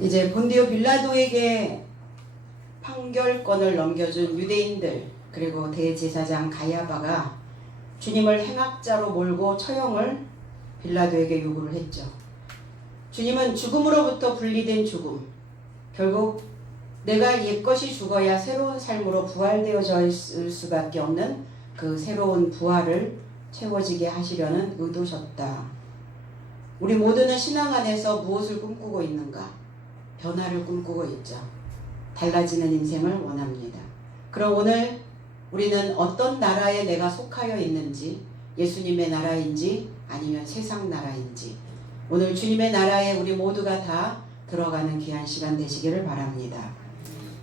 이제 본디오 빌라도에게 판결권을 넘겨준 유대인들 그리고 대제사장 가야바가 주님을 행악자로 몰고 처형을 빌라도에게 요구를 했죠. 주님은 죽음으로부터 분리된 죽음, 결국 내가 옛것이 죽어야 새로운 삶으로 부활되어져 있을 수밖에 없는 그 새로운 부활을 채워지게 하시려는 의도셨다. 우리 모두는 신앙 안에서 무엇을 꿈꾸고 있는가? 변화를 꿈꾸고 있죠. 달라지는 인생을 원합니다. 그럼 오늘 우리는 어떤 나라에 내가 속하여 있는지, 예수님의 나라인지 아니면 세상 나라인지, 오늘 주님의 나라에 우리 모두가 다 들어가는 귀한 시간 되시기를 바랍니다.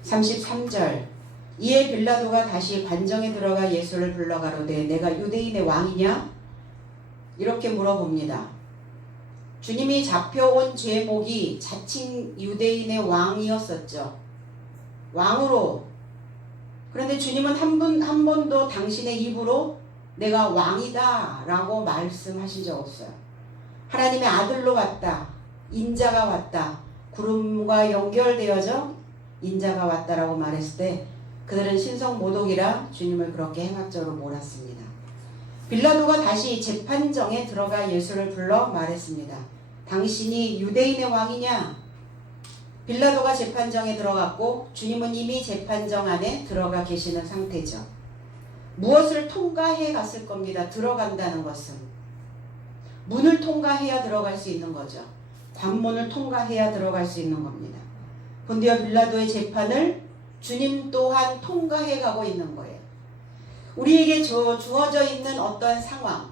33절, 이에 빌라도가 다시 관정에 들어가 예수를 불러가로되 내가 유대인의 왕이냐? 이렇게 물어봅니다. 주님이 잡혀온 죄목이 자칭 유대인의 왕이었었죠. 왕으로. 그런데 주님은 한 번도 당신의 입으로 내가 왕이다 라고 말씀하신 적 없어요. 하나님의 아들로 왔다. 인자가 왔다. 구름과 연결되어져 인자가 왔다라고 말했을 때 그들은 신성모독이라 주님을 그렇게 행악자로 몰았습니다. 빌라도가 다시 재판정에 들어가 예수를 불러 말했습니다. 당신이 유대인의 왕이냐? 빌라도가 재판정에 들어갔고 주님은 이미 재판정 안에 들어가 계시는 상태죠. 무엇을 통과해 갔을 겁니다. 들어간다는 것은 문을 통과해야 들어갈 수 있는 거죠. 관문을 통과해야 들어갈 수 있는 겁니다. 본디오 빌라도의 재판을 주님 또한 통과해 가고 있는 거예요. 우리에게 주어져 있는 어떠한 상황,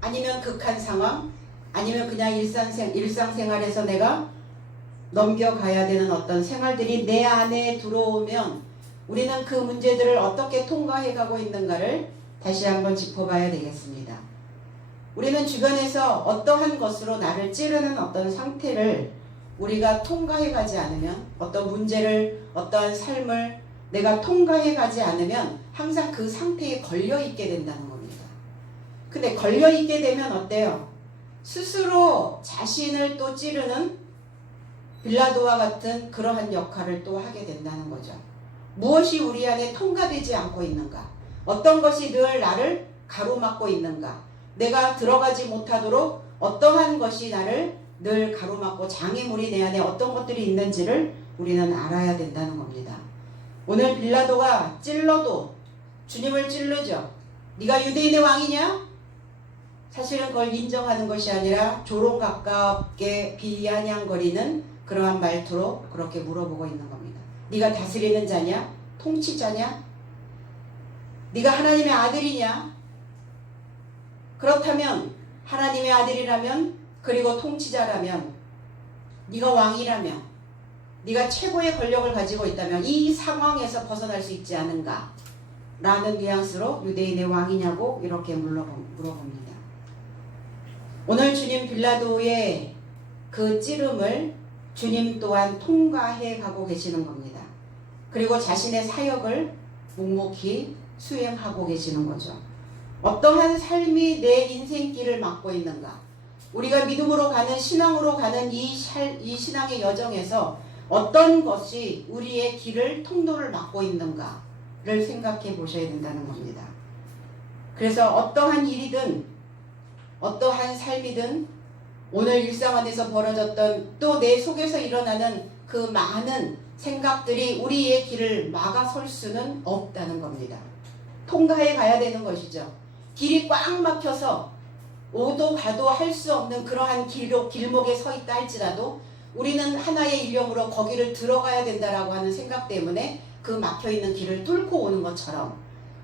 아니면 극한 상황, 아니면 그냥 일상생활에서 내가 넘겨가야 되는 어떤 생활들이 내 안에 들어오면 우리는 그 문제들을 어떻게 통과해 가고 있는가를 다시 한번 짚어봐야 되겠습니다. 우리는 주변에서 어떠한 것으로 나를 찌르는 어떤 상태를 우리가 통과해 가지 않으면, 어떤 문제를, 어떠한 삶을 내가 통과해 가지 않으면 항상 그 상태에 걸려 있게 된다는 겁니다. 근데 걸려 있게 되면 어때요? 스스로 자신을 또 찌르는 빌라도와 같은 그러한 역할을 또 하게 된다는 거죠. 무엇이 우리 안에 통과되지 않고 있는가? 어떤 것이 늘 나를 가로막고 있는가? 내가 들어가지 못하도록 어떠한 것이 나를 늘 가로막고 장애물이 내 안에 어떤 것들이 있는지를 우리는 알아야 된다는 겁니다. 오늘 빌라도가 찔러도 주님을 찔르죠. 네가 유대인의 왕이냐? 사실은 그걸 인정하는 것이 아니라 조롱 가깝게 비아냥거리는 그러한 말투로 그렇게 물어보고 있는 겁니다. 네가 다스리는 자냐? 통치자냐? 네가 하나님의 아들이냐? 그렇다면 하나님의 아들이라면, 그리고 통치자라면, 네가 왕이라면, 네가 최고의 권력을 가지고 있다면 이 상황에서 벗어날 수 있지 않은가? 라는 뉘앙스로 유대인의 왕이냐고 이렇게 물어봅니다. 오늘 주님 빌라도의 그 찌름을 주님 또한 통과해 가고 계시는 겁니다. 그리고 자신의 사역을 묵묵히 수행하고 계시는 거죠. 어떠한 삶이 내 인생길을 막고 있는가? 우리가 믿음으로 가는, 신앙으로 가는 이 신앙의 여정에서 어떤 것이 우리의 길을, 통로를 막고 있는가를 생각해 보셔야 된다는 겁니다. 그래서 어떠한 일이든 어떠한 삶이든 오늘 일상 안에서 벌어졌던, 또 내 속에서 일어나는 그 많은 생각들이 우리의 길을 막아설 수는 없다는 겁니다. 통과해 가야 되는 것이죠. 길이 꽉 막혀서 오도 가도 할 수 없는 그러한 길목에 서 있다 할지라도 우리는 하나의 일념으로 거기를 들어가야 된다라고 하는 생각 때문에 그 막혀있는 길을 뚫고 오는 것처럼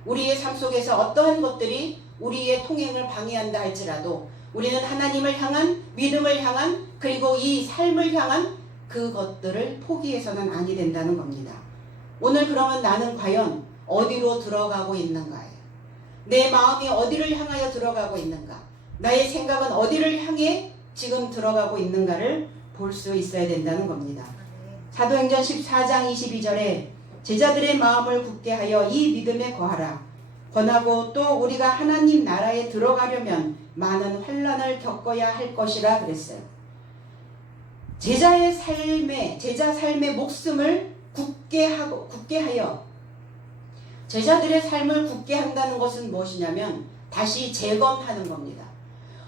우리의 삶 속에서 어떠한 것들이 우리의 통행을 방해한다 할지라도 우리는 하나님을 향한, 믿음을 향한, 그리고 이 삶을 향한 그것들을 포기해서는 아니 된다는 겁니다. 오늘 그러면 나는 과연 어디로 들어가고 있는가예요? 내 마음이 어디를 향하여 들어가고 있는가? 나의 생각은 어디를 향해 지금 들어가고 있는가를 볼 수 있어야 된다는 겁니다. 사도행전 14장 22절에 제자들의 마음을 굳게 하여 이 믿음에 거하라. 권하고 또 우리가 하나님 나라에 들어가려면 많은 환난을 겪어야 할 것이라 그랬어요. 제자 삶의 목숨을 굳게 하여 제자들의 삶을 굳게 한다는 것은 무엇이냐면 다시 재건하는 겁니다.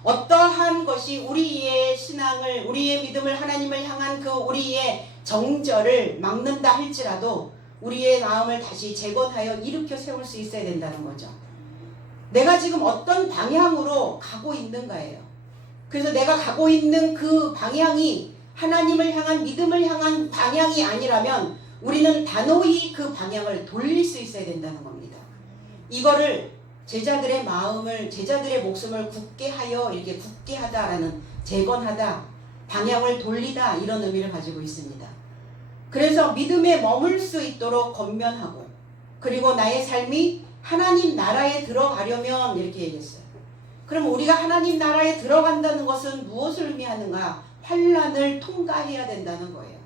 어떠한 것이 우리의 신앙을, 우리의 믿음을 하나님을 향한 그 우리의 정절을 막는다 할지라도 우리의 마음을 다시 재건하여 일으켜 세울 수 있어야 된다는 거죠. 내가 지금 어떤 방향으로 가고 있는가예요. 그래서 내가 가고 있는 그 방향이 하나님을 향한 믿음을 향한 방향이 아니라면 우리는 단호히 그 방향을 돌릴 수 있어야 된다는 겁니다. 이거를 제자들의 마음을, 제자들의 목숨을 굳게 하여 이렇게 굳게 하다라는, 재건하다, 방향을 돌리다, 이런 의미를 가지고 있습니다. 그래서 믿음에 머물 수 있도록 권면하고, 그리고 나의 삶이 하나님 나라에 들어가려면, 이렇게 얘기했어요. 그럼 우리가 하나님 나라에 들어간다는 것은 무엇을 의미하는가? 환난을 통과해야 된다는 거예요.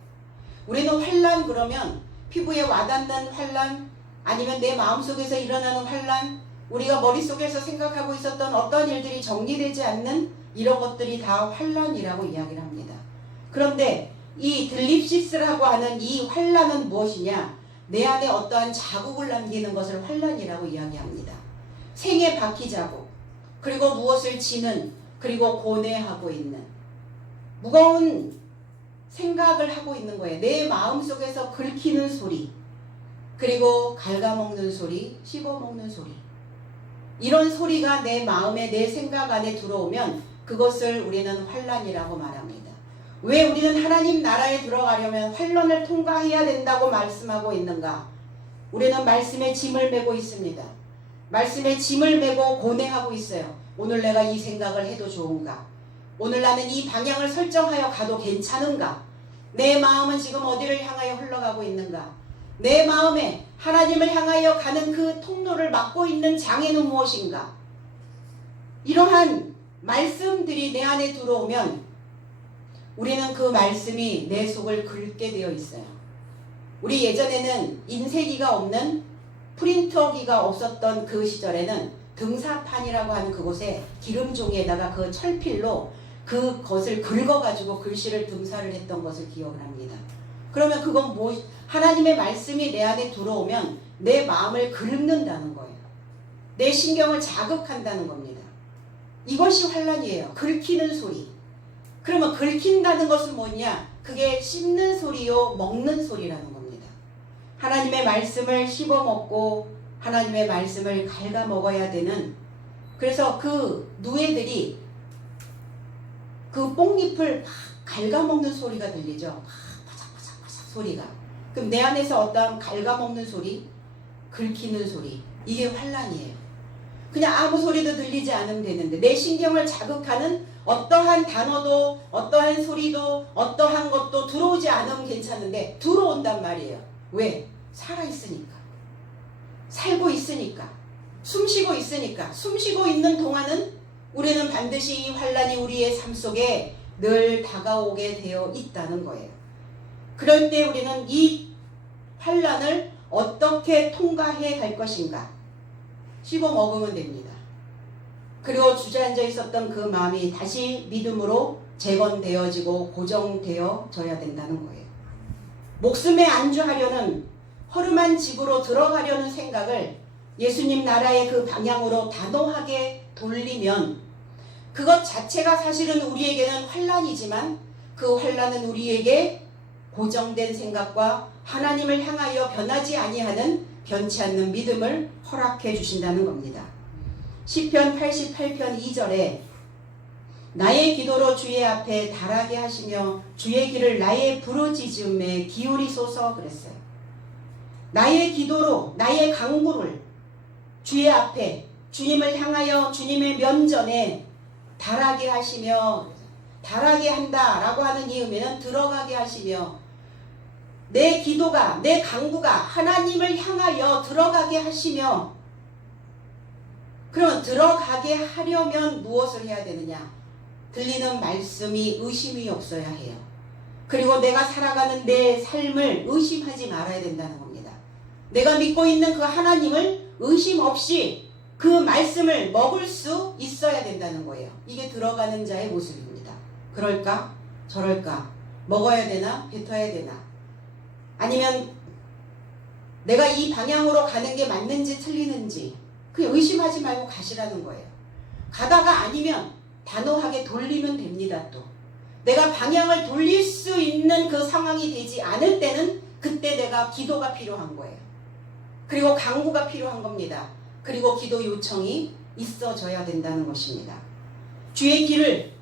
우리는 환난 그러면 피부에 와닿는 환난, 아니면 내 마음속에서 일어나는 환난, 우리가 머릿속에서 생각하고 있었던 어떤 일들이 정리되지 않는 이런 것들이 다 환난이라고 이야기를 합니다. 그런데 이 들립시스라고 하는 이 환난은 무엇이냐? 내 안에 어떠한 자국을 남기는 것을 환난이라고 이야기합니다. 생의 바퀴 자국, 그리고 무엇을 지는, 그리고 고뇌하고 있는, 무거운 생각을 하고 있는 거예요. 내 마음속에서 긁히는 소리, 그리고 갉아먹는 소리, 씹어먹는 소리, 이런 소리가 내 마음에, 내 생각 안에 들어오면 그것을 우리는 환난이라고 말합니다. 왜 우리는 하나님 나라에 들어가려면 환난을 통과해야 된다고 말씀하고 있는가? 우리는 말씀의 짐을 메고 있습니다. 말씀의 짐을 메고 고뇌하고 있어요. 오늘 내가 이 생각을 해도 좋은가? 오늘 나는 이 방향을 설정하여 가도 괜찮은가? 내 마음은 지금 어디를 향하여 흘러가고 있는가? 내 마음에 하나님을 향하여 가는 그 통로를 막고 있는 장애는 무엇인가? 이러한 말씀들이 내 안에 들어오면 우리는 그 말씀이 내 속을 긁게 되어 있어요. 우리 예전에는 인쇄기가 없는, 프린터기가 없었던 그 시절에는 등사판이라고 하는 그곳에 기름종이에다가 그 철필로 그것을 긁어가지고 글씨를 등사를 했던 것을 기억을 합니다. 그러면 그건 하나님의 말씀이 내 안에 들어오면 내 마음을 긁는다는 거예요. 내 신경을 자극한다는 겁니다. 이것이 환난이에요. 긁히는 소리. 그러면 긁힌다는 것은 뭐냐? 그게 씹는 소리요, 먹는 소리라는 겁니다. 하나님의 말씀을 씹어먹고 하나님의 말씀을 갉아먹어야 되는, 그래서 그 누에들이 그 뽕잎을 막 갉아먹는 소리가 들리죠. 막 바삭바삭바삭 소리가. 그럼 내 안에서 어떤 갉아먹는 소리, 긁히는 소리, 이게 환난이에요. 그냥 아무 소리도 들리지 않으면 되는데 내 신경을 자극하는 어떠한 단어도, 어떠한 소리도, 어떠한 것도 들어오지 않으면 괜찮은데 들어온단 말이에요. 왜? 살아있으니까, 살고 있으니까, 숨쉬고 있으니까. 숨쉬고 있는 동안은 우리는 반드시 이 환난이 우리의 삶 속에 늘 다가오게 되어 있다는 거예요. 그럴 때 우리는 이 환난을 어떻게 통과해 갈 것인가? 씹어 먹으면 됩니다. 그리고 주저앉아 있었던 그 마음이 다시 믿음으로 재건되어지고 고정되어져야 된다는 거예요. 목숨에 안주하려는, 허름한 집으로 들어가려는 생각을 예수님 나라의 그 방향으로 단호하게 돌리면 그것 자체가 사실은 우리에게는 환난이지만 그 환난은 우리에게 고정된 생각과 하나님을 향하여 변하지 아니하는, 변치 않는 믿음을 허락해 주신다는 겁니다. 시편 88편 2절에 나의 기도로 주의 앞에 달하게 하시며 주의 길을 나의 부르짖음에 기울이소서 그랬어요. 나의 기도로, 나의 간구를 주의 앞에, 주님을 향하여 주님의 면전에 달하게 하시며, 달하게 한다라고 하는 이 의미는 들어가게 하시며, 내 기도가, 내 간구가 하나님을 향하여 들어가게 하시며, 그러면 들어가게 하려면 무엇을 해야 되느냐? 들리는 말씀이 의심이 없어야 해요. 그리고 내가 살아가는 내 삶을 의심하지 말아야 된다는 겁니다. 내가 믿고 있는 그 하나님을 의심 없이 그 말씀을 먹을 수 있어야 된다는 거예요. 이게 들어가는 자의 모습입니다. 그럴까? 저럴까? 먹어야 되나? 뱉어야 되나? 아니면 내가 이 방향으로 가는 게 맞는지 틀리는지 그냥 의심하지 말고 가시라는 거예요. 가다가 아니면 단호하게 돌리면 됩니다. 또 내가 방향을 돌릴 수 있는 그 상황이 되지 않을 때는 그때 내가 기도가 필요한 거예요. 그리고 강구가 필요한 겁니다. 그리고 기도 요청이 있어져야 된다는 것입니다. 주의 길을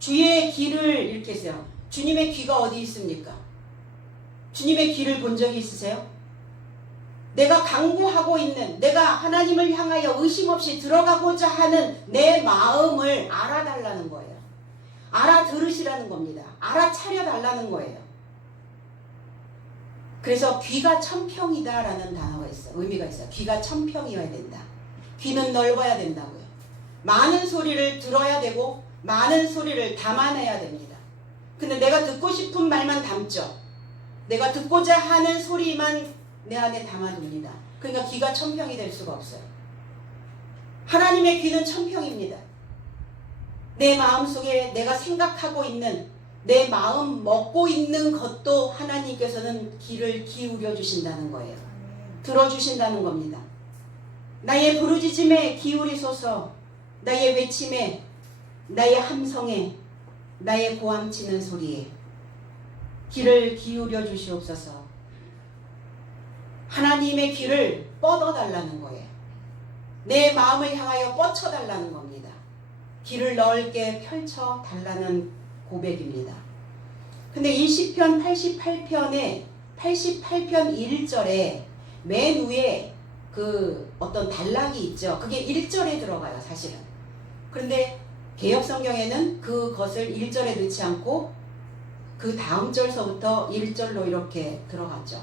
이렇게 해서요. 주님의 귀가 어디 있습니까? 주님의 귀를 본 적이 있으세요? 내가 강구하고 있는, 내가 하나님을 향하여 의심 없이 들어가고자 하는 내 마음을 알아달라는 거예요. 알아들으시라는 겁니다. 알아차려달라는 거예요. 그래서 귀가 천평이다라는 단어가 있어요. 의미가 있어요. 귀가 천평이어야 된다. 귀는 넓어야 된다고요. 많은 소리를 들어야 되고 많은 소리를 담아내야 됩니다. 근데 내가 듣고 싶은 말만 담죠. 내가 듣고자 하는 소리만 내 안에 담아둡니다. 그러니까 귀가 천평이 될 수가 없어요. 하나님의 귀는 천평입니다. 내 마음속에 내가 생각하고 있는, 내 마음 먹고 있는 것도 하나님께서는 귀를 기울여 주신다는 거예요. 들어주신다는 겁니다. 나의 부르짖음에 기울이소서, 나의 외침에, 나의 함성에, 나의 고함치는 소리에 귀를 기울여 주시옵소서. 하나님의 귀를 뻗어달라는 거예요. 내 마음을 향하여 뻗쳐달라는 겁니다. 귀를 넓게 펼쳐달라는 고백입니다. 근데 이 시편 88편에 88편 1절에 맨 위에 그 어떤 단락이 있죠. 그게 1절에 들어가요, 사실은. 그런데 개역성경에는 그것을 1절에 넣지 않고 그 다음 절서부터 1절로 이렇게 들어갔죠.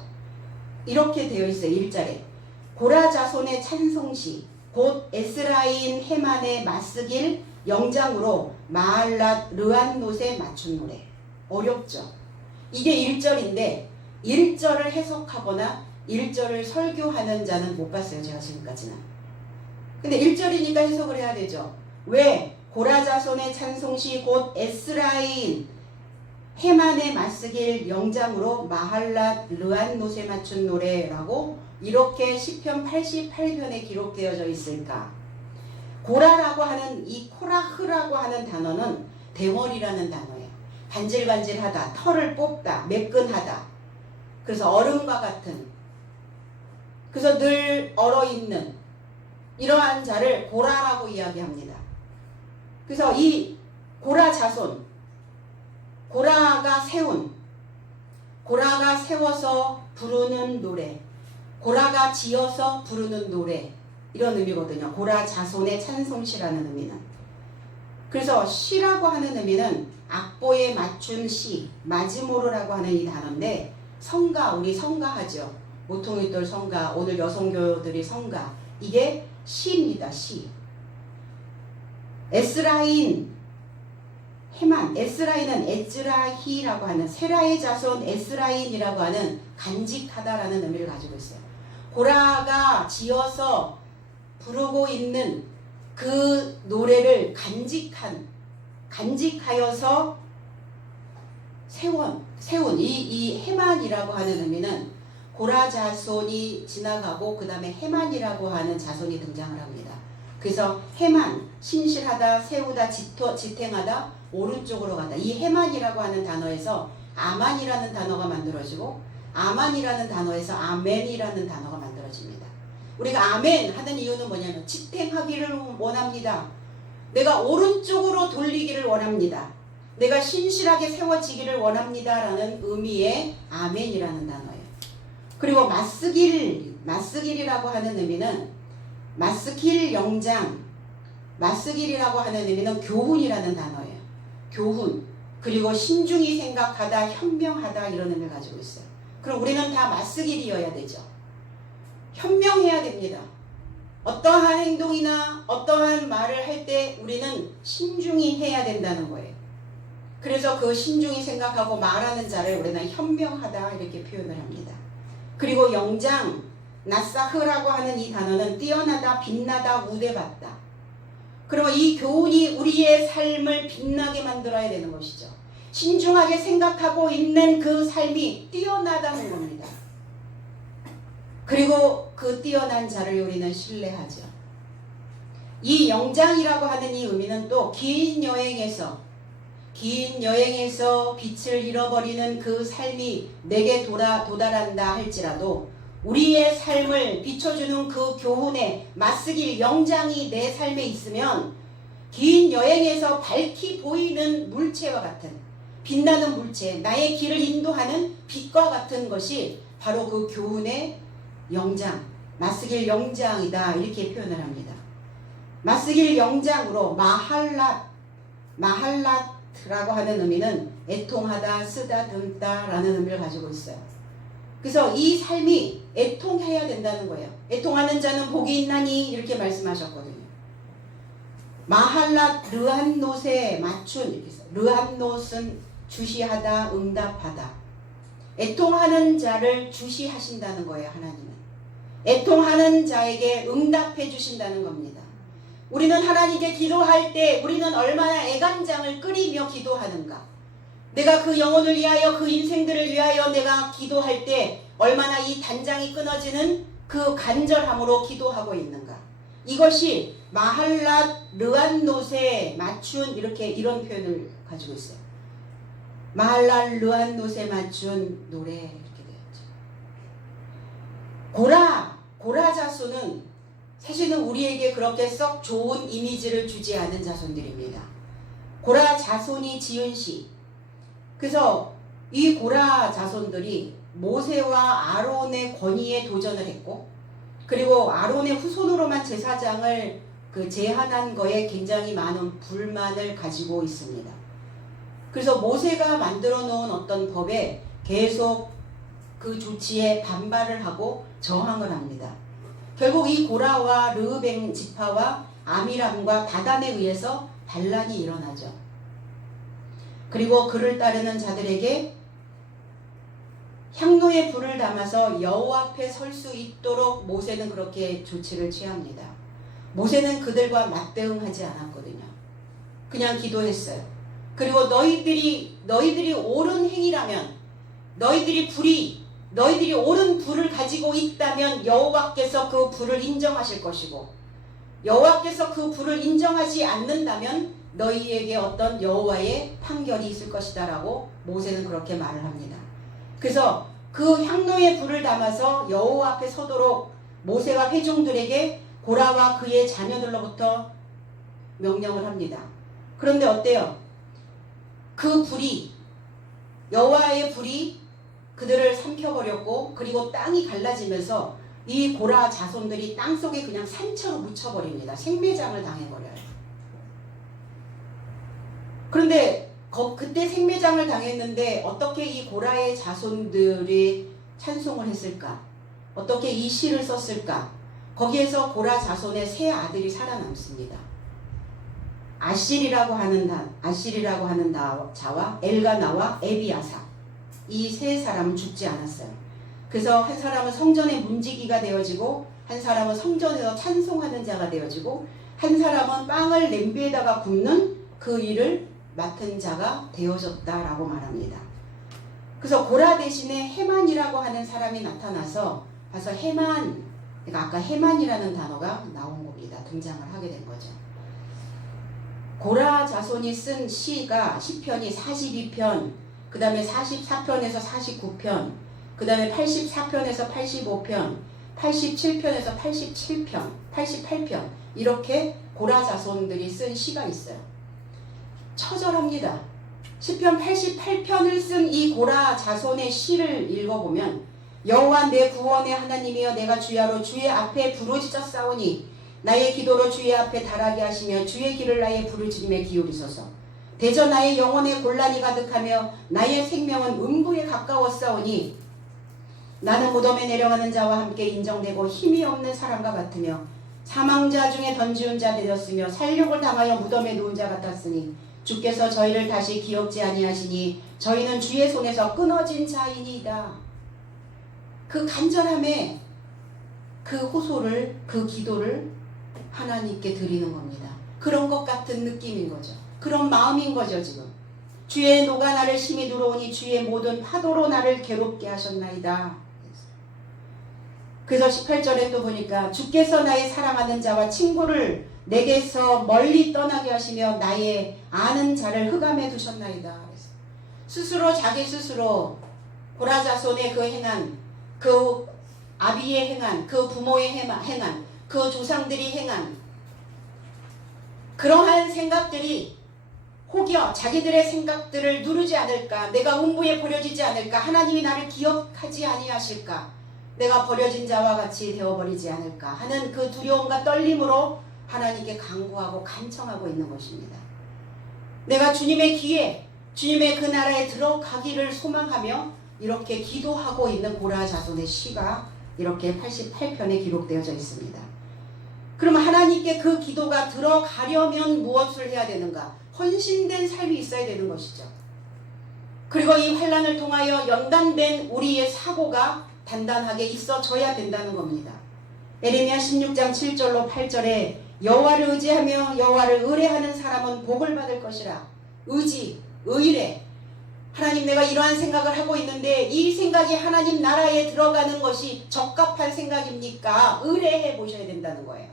이렇게 되어 있어요. 1절에 고라 자손의 찬송시 곧 에스라인 헤만의 맞쓰길 영장으로 마할랏 르안노세 맞춘 노래. 어렵죠. 이게 1절인데 1절을 해석하거나 1절을 설교하는 자는 못 봤어요. 제가 지금까지는. 근데 1절이니까 해석을 해야 되죠. 왜? 고라 자손의 찬송시 곧 에스라인 헤만의 맞쓰길 영장으로 마할랏 르안노세 맞춘 노래라고 이렇게 시편 88편에 기록되어져 있을까? 고라라고 하는 이 코라흐라고 하는 단어는 대월이라는 단어예요. 반질반질하다, 털을 뽑다, 매끈하다. 그래서 얼음과 같은, 그래서 늘 얼어있는 이러한 자를 고라라고 이야기합니다. 그래서 이 고라 자손, 고라가 세워서 부르는 노래, 고라가 지어서 부르는 노래, 이런 의미거든요. 고라 자손의 찬송시라는 의미는. 그래서 시라고 하는 의미는 악보에 맞춘 시, 마지모르라고 하는 이 단어인데, 성가, 우리 성가하죠. 모통일돌 성가, 오늘 여성교들이 성가, 이게 시입니다. 시. 에스라인 헤만, 에스라인은 에즈라히라고 하는, 세라의 자손 에스라인이라고 하는 간직하다라는 의미를 가지고 있어요. 고라가 지어서 부르고 있는 그 노래를 간직하여서 세운 이 헤만이라고 하는 의미는 고라 자손이 지나가고 그 다음에 헤만이라고 하는 자손이 등장을 합니다. 그래서 헤만, 신실하다, 세우다, 지탱하다, 오른쪽으로 가다. 이 헤만이라고 하는 단어에서 아만이라는 단어가 만들어지고 아만이라는 단어에서 아멘이라는 단어가 만들어집니다. 우리가 아멘 하는 이유는 뭐냐면 지탱하기를 원합니다. 내가 오른쪽으로 돌리기를 원합니다. 내가 신실하게 세워지기를 원합니다. 라는 의미의 아멘이라는 단어예요. 그리고 맞쓰길이라고 하는 의미는 맞쓰길 영장, 맞쓰길이라고 하는 의미는 교훈이라는 단어예요. 교훈, 그리고 신중히 생각하다, 현명하다, 이런 의미를 가지고 있어요. 그럼 우리는 다 맞쓰길이어야 되죠. 현명해야 됩니다. 어떠한 행동이나 어떠한 말을 할 때 우리는 신중히 해야 된다는 거예요. 그래서 그 신중히 생각하고 말하는 자를 우리는 현명하다 이렇게 표현을 합니다. 그리고 영장, 나사흐라고 하는 이 단어는 뛰어나다, 빛나다, 우대받다. 그리고 이 교훈이 우리의 삶을 빛나게 만들어야 되는 것이죠. 신중하게 생각하고 있는 그 삶이 뛰어나다는 겁니다. 그리고 그 뛰어난 자를 우리는 신뢰하죠. 이 영장이라고 하는 이 의미는 또 긴 여행에서 빛을 잃어버리는 그 삶이 내게 도달한다 할지라도 우리의 삶을 비춰주는 그 교훈에 맞서길 영장이 내 삶에 있으면 긴 여행에서 밝히 보이는 물체와 같은 빛나는 물체, 나의 길을 인도하는 빛과 같은 것이 바로 그 교훈의 영장, 맞서길 영장이다 이렇게 표현을 합니다. 맞서길 영장으로 마할랏라고 하는 의미는 애통하다, 쓰다듬다 라는 의미를 가지고 있어요. 그래서 이 삶이 애통해야 된다는 거예요. 애통하는 자는 복이 있나니 이렇게 말씀하셨거든요. 마할랏 르한노세 맞춘 이렇게 써요. 르한노스는 주시하다, 응답하다. 애통하는 자를 주시하신다는 거예요. 하나님은. 애통하는 자에게 응답해 주신다는 겁니다. 우리는 하나님께 기도할 때 우리는 얼마나 애간장을 끓이며 기도하는가. 내가 그 영혼을 위하여 그 인생들을 위하여 내가 기도할 때 얼마나 이 단장이 끊어지는 그 간절함으로 기도하고 있는가. 이것이 마할랏 르한노세 맞춘 이런 표현을 가지고 있어요. 마할랏 르한노세 맞춘 노래 이렇게 되었죠. 고라 자손은 사실은 우리에게 그렇게 썩 좋은 이미지를 주지 않은 자손들입니다. 고라 자손이 지은 시. 그래서 이 고라 자손들이 모세와 아론의 권위에 도전을 했고 그리고 아론의 후손으로만 제사장을 제한한 거에 굉장히 많은 불만을 가지고 있습니다. 그래서 모세가 만들어 놓은 어떤 법에 계속 그 조치에 반발을 하고 저항을 합니다. 결국 이 고라와 르우벤 지파와 아미람과 다단에 의해서 반란이 일어나죠. 그리고 그를 따르는 자들에게 향로에 불을 담아서 여호와 앞에 설 수 있도록 모세는 그렇게 조치를 취합니다. 모세는 그들과 맞대응하지 않았거든요. 그냥 기도했어요. 그리고 너희들이 옳은 행위라면 너희들이 옳은 불을 가지고 있다면 여호와께서 그 불을 인정하실 것이고 여호와께서 그 불을 인정하지 않는다면 너희에게 어떤 여호와의 판결이 있을 것이다 라고 모세는 그렇게 말을 합니다. 그래서 그 향로에 불을 담아서 여호와 앞에 서도록 모세와 회중들에게 고라와 그의 자녀들로부터 명령을 합니다. 그런데 어때요? 그 불이 여호와의 불이 그들을 삼켜버렸고 그리고 땅이 갈라지면서 이 고라 자손들이 땅속에 그냥 산처로 묻혀버립니다. 생매장을 당해버려요. 그런데 그때 생매장을 당했는데 어떻게 이 고라의 자손들이 찬송을 했을까? 어떻게 이 시를 썼을까? 거기에서 고라 자손의 세 아들이 살아남습니다. 아실이라고 하는 자와 엘가나와 에비아사 이 세 사람은 죽지 않았어요. 그래서 한 사람은 성전의 문지기가 되어지고 한 사람은 성전에서 찬송하는 자가 되어지고 한 사람은 빵을 냄비에다가 굽는 그 일을 맡은 자가 되어졌다라고 말합니다. 그래서 고라 대신에 헤만이라고 하는 사람이 나타나서 봐서 그러니까 아까 헤만이라는 단어가 나온 겁니다. 등장을 하게 된 거죠. 고라 자손이 쓴 시가 시편이 42편, 그 다음에 44편에서 49편, 그 다음에 84편에서 85편, 87편에서 88편 이렇게 고라 자손들이 쓴 시가 있어요. 처절합니다. 시편 88편을 쓴 이 고라 자손의 시를 읽어보면 여호와 내 구원의 하나님이여 내가 주야로 주의 앞에 부르짖었사오니 나의 기도로 주의 앞에 달하게 하시며 주의 길을 나의 부르짖음에 기울이소서. 대저 나의 영혼에 곤란이 가득하며 나의 생명은 음부에 가까웠사오니 나는 무덤에 내려가는 자와 함께 인정되고 힘이 없는 사람과 같으며 사망자 중에 던지운 자 되었으며 살육을 당하여 무덤에 누운 자 같았으니 주께서 저희를 다시 기억지 아니하시니 저희는 주의 손에서 끊어진 자이니이다. 그 간절함에 그 호소를 그 기도를 하나님께 드리는 겁니다. 그런 것 같은 느낌인 거죠. 그런 마음인 거죠. 지금 주의 노가 나를 심히 들어오니 주의 모든 파도로 나를 괴롭게 하셨나이다. 그래서 18절에 또 보니까 주께서 나의 사랑하는 자와 친구를 내게서 멀리 떠나게 하시며 나의 아는 자를 흑암에 두셨나이다. 스스로 자기 스스로 고라자손의 그 행한, 그 아비의 행한, 그 부모의 행한, 그 조상들이 행한 그러한 생각들이 혹여 자기들의 생각들을 누르지 않을까, 내가 음부에 버려지지 않을까, 하나님이 나를 기억하지 아니하실까, 내가 버려진 자와 같이 되어버리지 않을까 하는 그 두려움과 떨림으로 하나님께 간구하고 간청하고 있는 것입니다. 내가 주님의 귀에, 주님의 그 나라에 들어가기를 소망하며 이렇게 기도하고 있는 고라 자손의 시가 이렇게 88편에 기록되어져 있습니다. 그럼 하나님께 그 기도가 들어가려면 무엇을 해야 되는가? 헌신된 삶이 있어야 되는 것이죠. 그리고 이 환난을 통하여 연단된 우리의 사고가 단단하게 있어져야 된다는 겁니다. 에레미야 16장 7절로 8절에 여호와를 의지하며 여호와를 의뢰하는 사람은 복을 받을 것이라. 의지, 의뢰. 하나님, 내가 이러한 생각을 하고 있는데 이 생각이 하나님 나라에 들어가는 것이 적합한 생각입니까? 의뢰해 보셔야 된다는 거예요.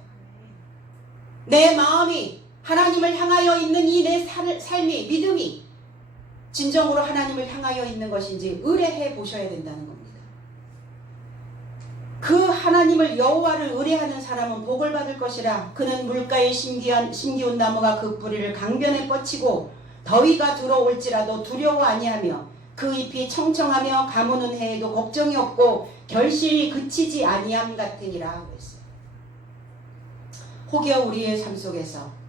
내 마음이 하나님을 향하여 있는 이 내 삶이, 믿음이 진정으로 하나님을 향하여 있는 것인지 의뢰해 보셔야 된다는 겁니다. 그 하나님을, 여호와를 의뢰하는 사람은 복을 받을 것이라. 그는 물가에 심기운 나무가 그 뿌리를 강변에 뻗치고 더위가 들어올지라도 두려워 아니하며 그 잎이 청청하며 가무는 해에도 걱정이 없고 결실이 그치지 아니함 같으니라. 혹여 우리의 삶 속에서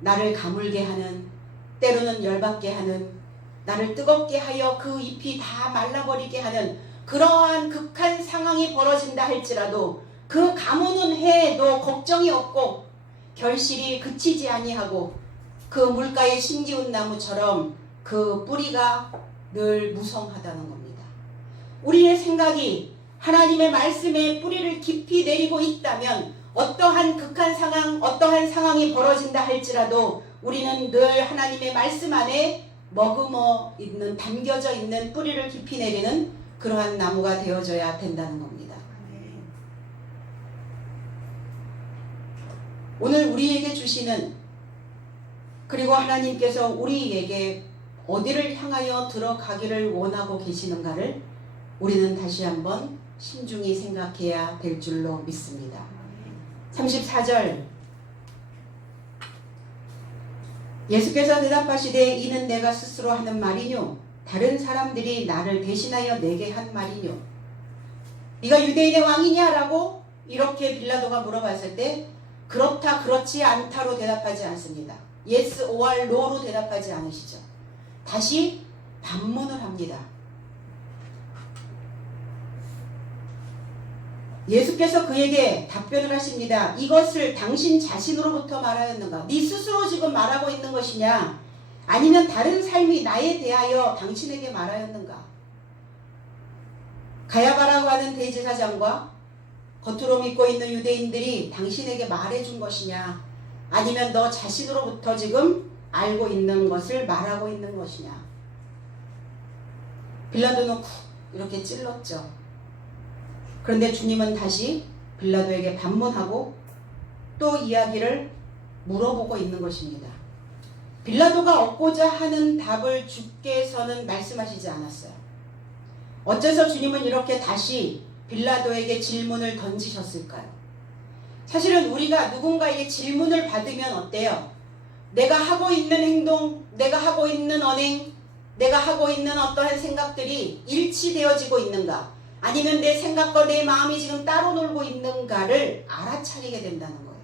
나를 가물게 하는, 때로는 열받게 하는, 나를 뜨겁게 하여 그 잎이 다 말라버리게 하는 그러한 극한 상황이 벌어진다 할지라도 그 가무는 해에도 걱정이 없고 결실이 그치지 아니하고 그 물가에 심기운 나무처럼 그 뿌리가 늘 무성하다는 겁니다. 우리의 생각이 하나님의 말씀에 뿌리를 깊이 내리고 있다면 어떠한 극한 상황, 어떠한 상황이 벌어진다 할지라도 우리는 늘 하나님의 말씀 안에 머금어 있는, 담겨져 있는, 뿌리를 깊이 내리는 그러한 나무가 되어져야 된다는 겁니다. 오늘 우리에게 주시는, 그리고 하나님께서 우리에게 어디를 향하여 들어가기를 원하고 계시는가를 우리는 다시 한번 신중히 생각해야 될 줄로 믿습니다. 34절, 예수께서 대답하시되 이는 내가 스스로 하는 말이뇨 다른 사람들이 나를 대신하여 내게 한 말이뇨. 네가 유대인의 왕이냐? 라고 이렇게 빌라도가 물어봤을 때 그렇다 그렇지 않다로 대답하지 않습니다. yes or no로 대답하지 않으시죠. 다시 반문을 합니다. 예수께서 그에게 답변을 하십니다. 이것을 당신 자신으로부터 말하였는가? 네 스스로 지금 말하고 있는 것이냐? 아니면 다른 삶이 나에 대하여 당신에게 말하였는가? 가야바라고 하는 대제사장과 겉으로 믿고 있는 유대인들이 당신에게 말해준 것이냐? 아니면 너 자신으로부터 지금 알고 있는 것을 말하고 있는 것이냐? 빌라도는 쿡 이렇게 찔렀죠. 그런데 주님은 다시 빌라도에게 반문하고 또 이야기를 물어보고 있는 것입니다. 빌라도가 얻고자 하는 답을 주께서는 말씀하시지 않았어요. 어째서 주님은 이렇게 다시 빌라도에게 질문을 던지셨을까요? 사실은 우리가 누군가에게 질문을 받으면 어때요? 내가 하고 있는 행동, 내가 하고 있는 언행, 내가 하고 있는 어떠한 생각들이 일치되어지고 있는가? 아니면 내 생각과 내 마음이 지금 따로 놀고 있는가를 알아차리게 된다는 거예요.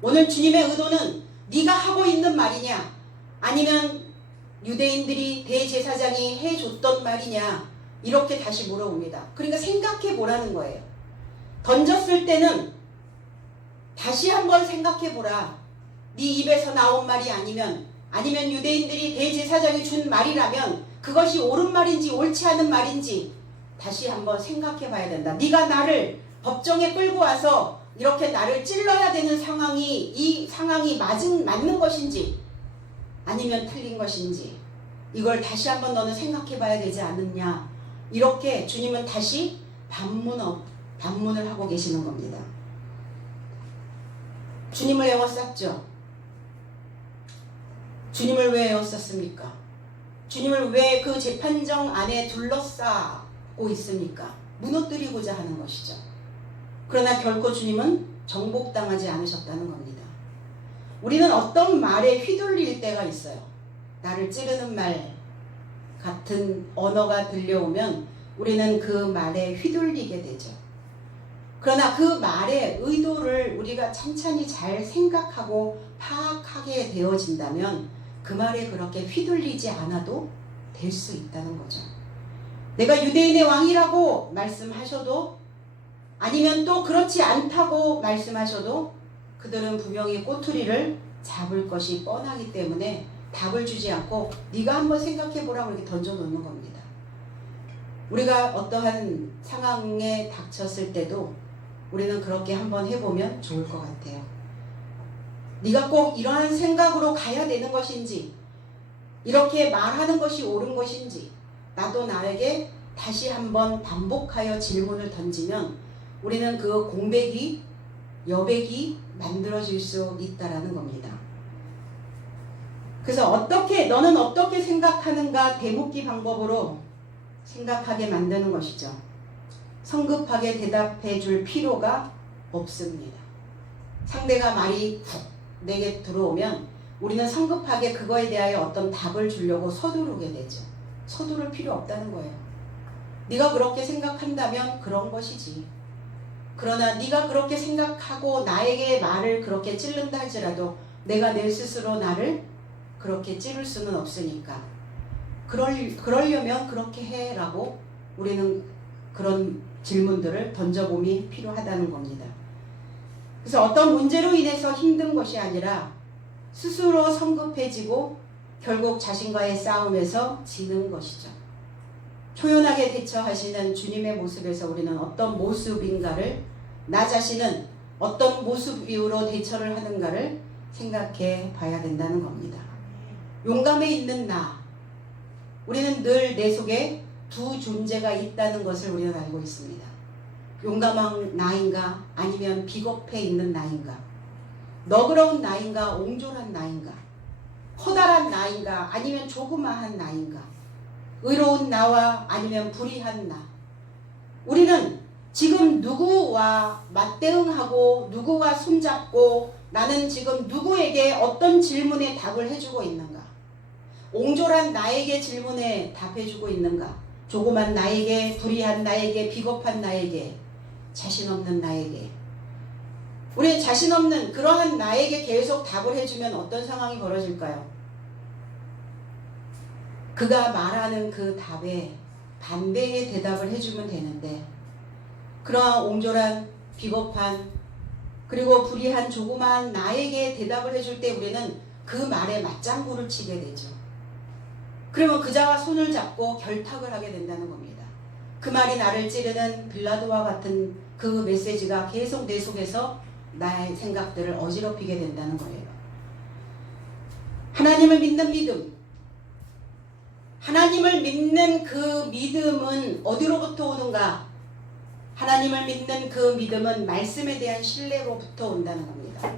오늘 주님의 의도는 네가 하고 있는 말이냐? 아니면 유대인들이 대제사장이 해줬던 말이냐? 이렇게 다시 물어봅니다. 그러니까 생각해 보라는 거예요. 던졌을 때는 다시 한번 생각해 보라. 네 입에서 나온 말이 아니면 유대인들이 대제사장이 준 말이라면 그것이 옳은 말인지 옳지 않은 말인지 다시 한번 생각해 봐야 된다. 네가 나를 법정에 끌고 와서 이렇게 나를 찔러야 되는 상황이, 이 상황이 맞는 것인지 아니면 틀린 것인지 이걸 다시 한번 너는 생각해 봐야 되지 않느냐. 이렇게 주님은 다시 반문을 하고 계시는 겁니다. 주님을 에워쌌죠. 주님을 왜 에워쌌습니까? 주님을 왜 그 재판정 안에 둘러싸고 있습니까? 무너뜨리고자 하는 것이죠. 그러나 결코 주님은 정복당하지 않으셨다는 겁니다. 우리는 어떤 말에 휘둘릴 때가 있어요. 나를 찌르는 말 같은 언어가 들려오면 우리는 그 말에 휘둘리게 되죠. 그러나 그 말의 의도를 우리가 찬찬히 잘 생각하고 파악하게 되어진다면 그 말에 그렇게 휘둘리지 않아도 될 수 있다는 거죠. 내가 유대인의 왕이라고 말씀하셔도 아니면 또 그렇지 않다고 말씀하셔도 그들은 분명히 꼬투리를 잡을 것이 뻔하기 때문에 답을 주지 않고 네가 한번 생각해보라고 이렇게 던져놓는 겁니다. 우리가 어떠한 상황에 닥쳤을 때도 우리는 그렇게 한번 해보면 좋을 것 같아요. 네가 꼭 이러한 생각으로 가야 되는 것인지, 이렇게 말하는 것이 옳은 것인지, 나도 나에게 다시 한번 반복하여 질문을 던지면 우리는 그 공백이, 여백이 만들어질 수 있다라는 겁니다. 그래서 너는 어떻게 생각하는가 대묻기 방법으로 생각하게 만드는 것이죠. 성급하게 대답해 줄 필요가 없습니다. 상대가 말이 훅 내게 들어오면 우리는 성급하게 그거에 대하여 어떤 답을 주려고 서두르게 되죠. 서두를 필요 없다는 거예요. 네가 그렇게 생각한다면 그런 것이지. 그러나 네가 그렇게 생각하고 나에게 말을 그렇게 찌른다 할지라도 내가 내 스스로 나를 그렇게 찌를 수는 없으니까 그러려면 그렇게 해라고 우리는 그런 질문들을 던져봄이 필요하다는 겁니다. 그래서 어떤 문제로 인해서 힘든 것이 아니라 스스로 성급해지고 결국 자신과의 싸움에서 지는 것이죠. 초연하게 대처하시는 주님의 모습에서 우리는 어떤 모습인가를, 나 자신은 어떤 모습으로 대처를 하는가를 생각해 봐야 된다는 겁니다. 용감해 있는 나, 우리는 늘 내 속에 두 존재가 있다는 것을 우리는 알고 있습니다. 용감한 나인가 아니면 비겁해 있는 나인가, 너그러운 나인가 옹졸한 나인가, 커다란 나인가 아니면 조그마한 나인가, 의로운 나와 아니면 불의한 나. 우리는 지금 누구와 맞대응하고 누구와 손잡고 나는 지금 누구에게 어떤 질문에 답을 해주고 있는가, 옹졸한 나에게 질문에 답해주고 있는가, 조그만 나에게, 불의한 나에게, 비겁한 나에게, 자신 없는 나에게. 우리 자신 없는 그러한 나에게 계속 답을 해주면 어떤 상황이 벌어질까요? 그가 말하는 그 답에 반대의 대답을 해주면 되는데, 그러한 옹졸한, 비겁한, 그리고 불의한 조그마한 나에게 대답을 해줄 때 우리는 그 말에 맞장구를 치게 되죠. 그러면 그자와 손을 잡고 결탁을 하게 된다는 겁니다. 그 말이 나를 찌르는 빌라도와 같은 그 메시지가 계속 내 속에서 나의 생각들을 어지럽히게 된다는 거예요. 하나님을 믿는 믿음, 하나님을 믿는 그 믿음은 어디로부터 오는가? 하나님을 믿는 그 믿음은 말씀에 대한 신뢰로부터 온다는 겁니다.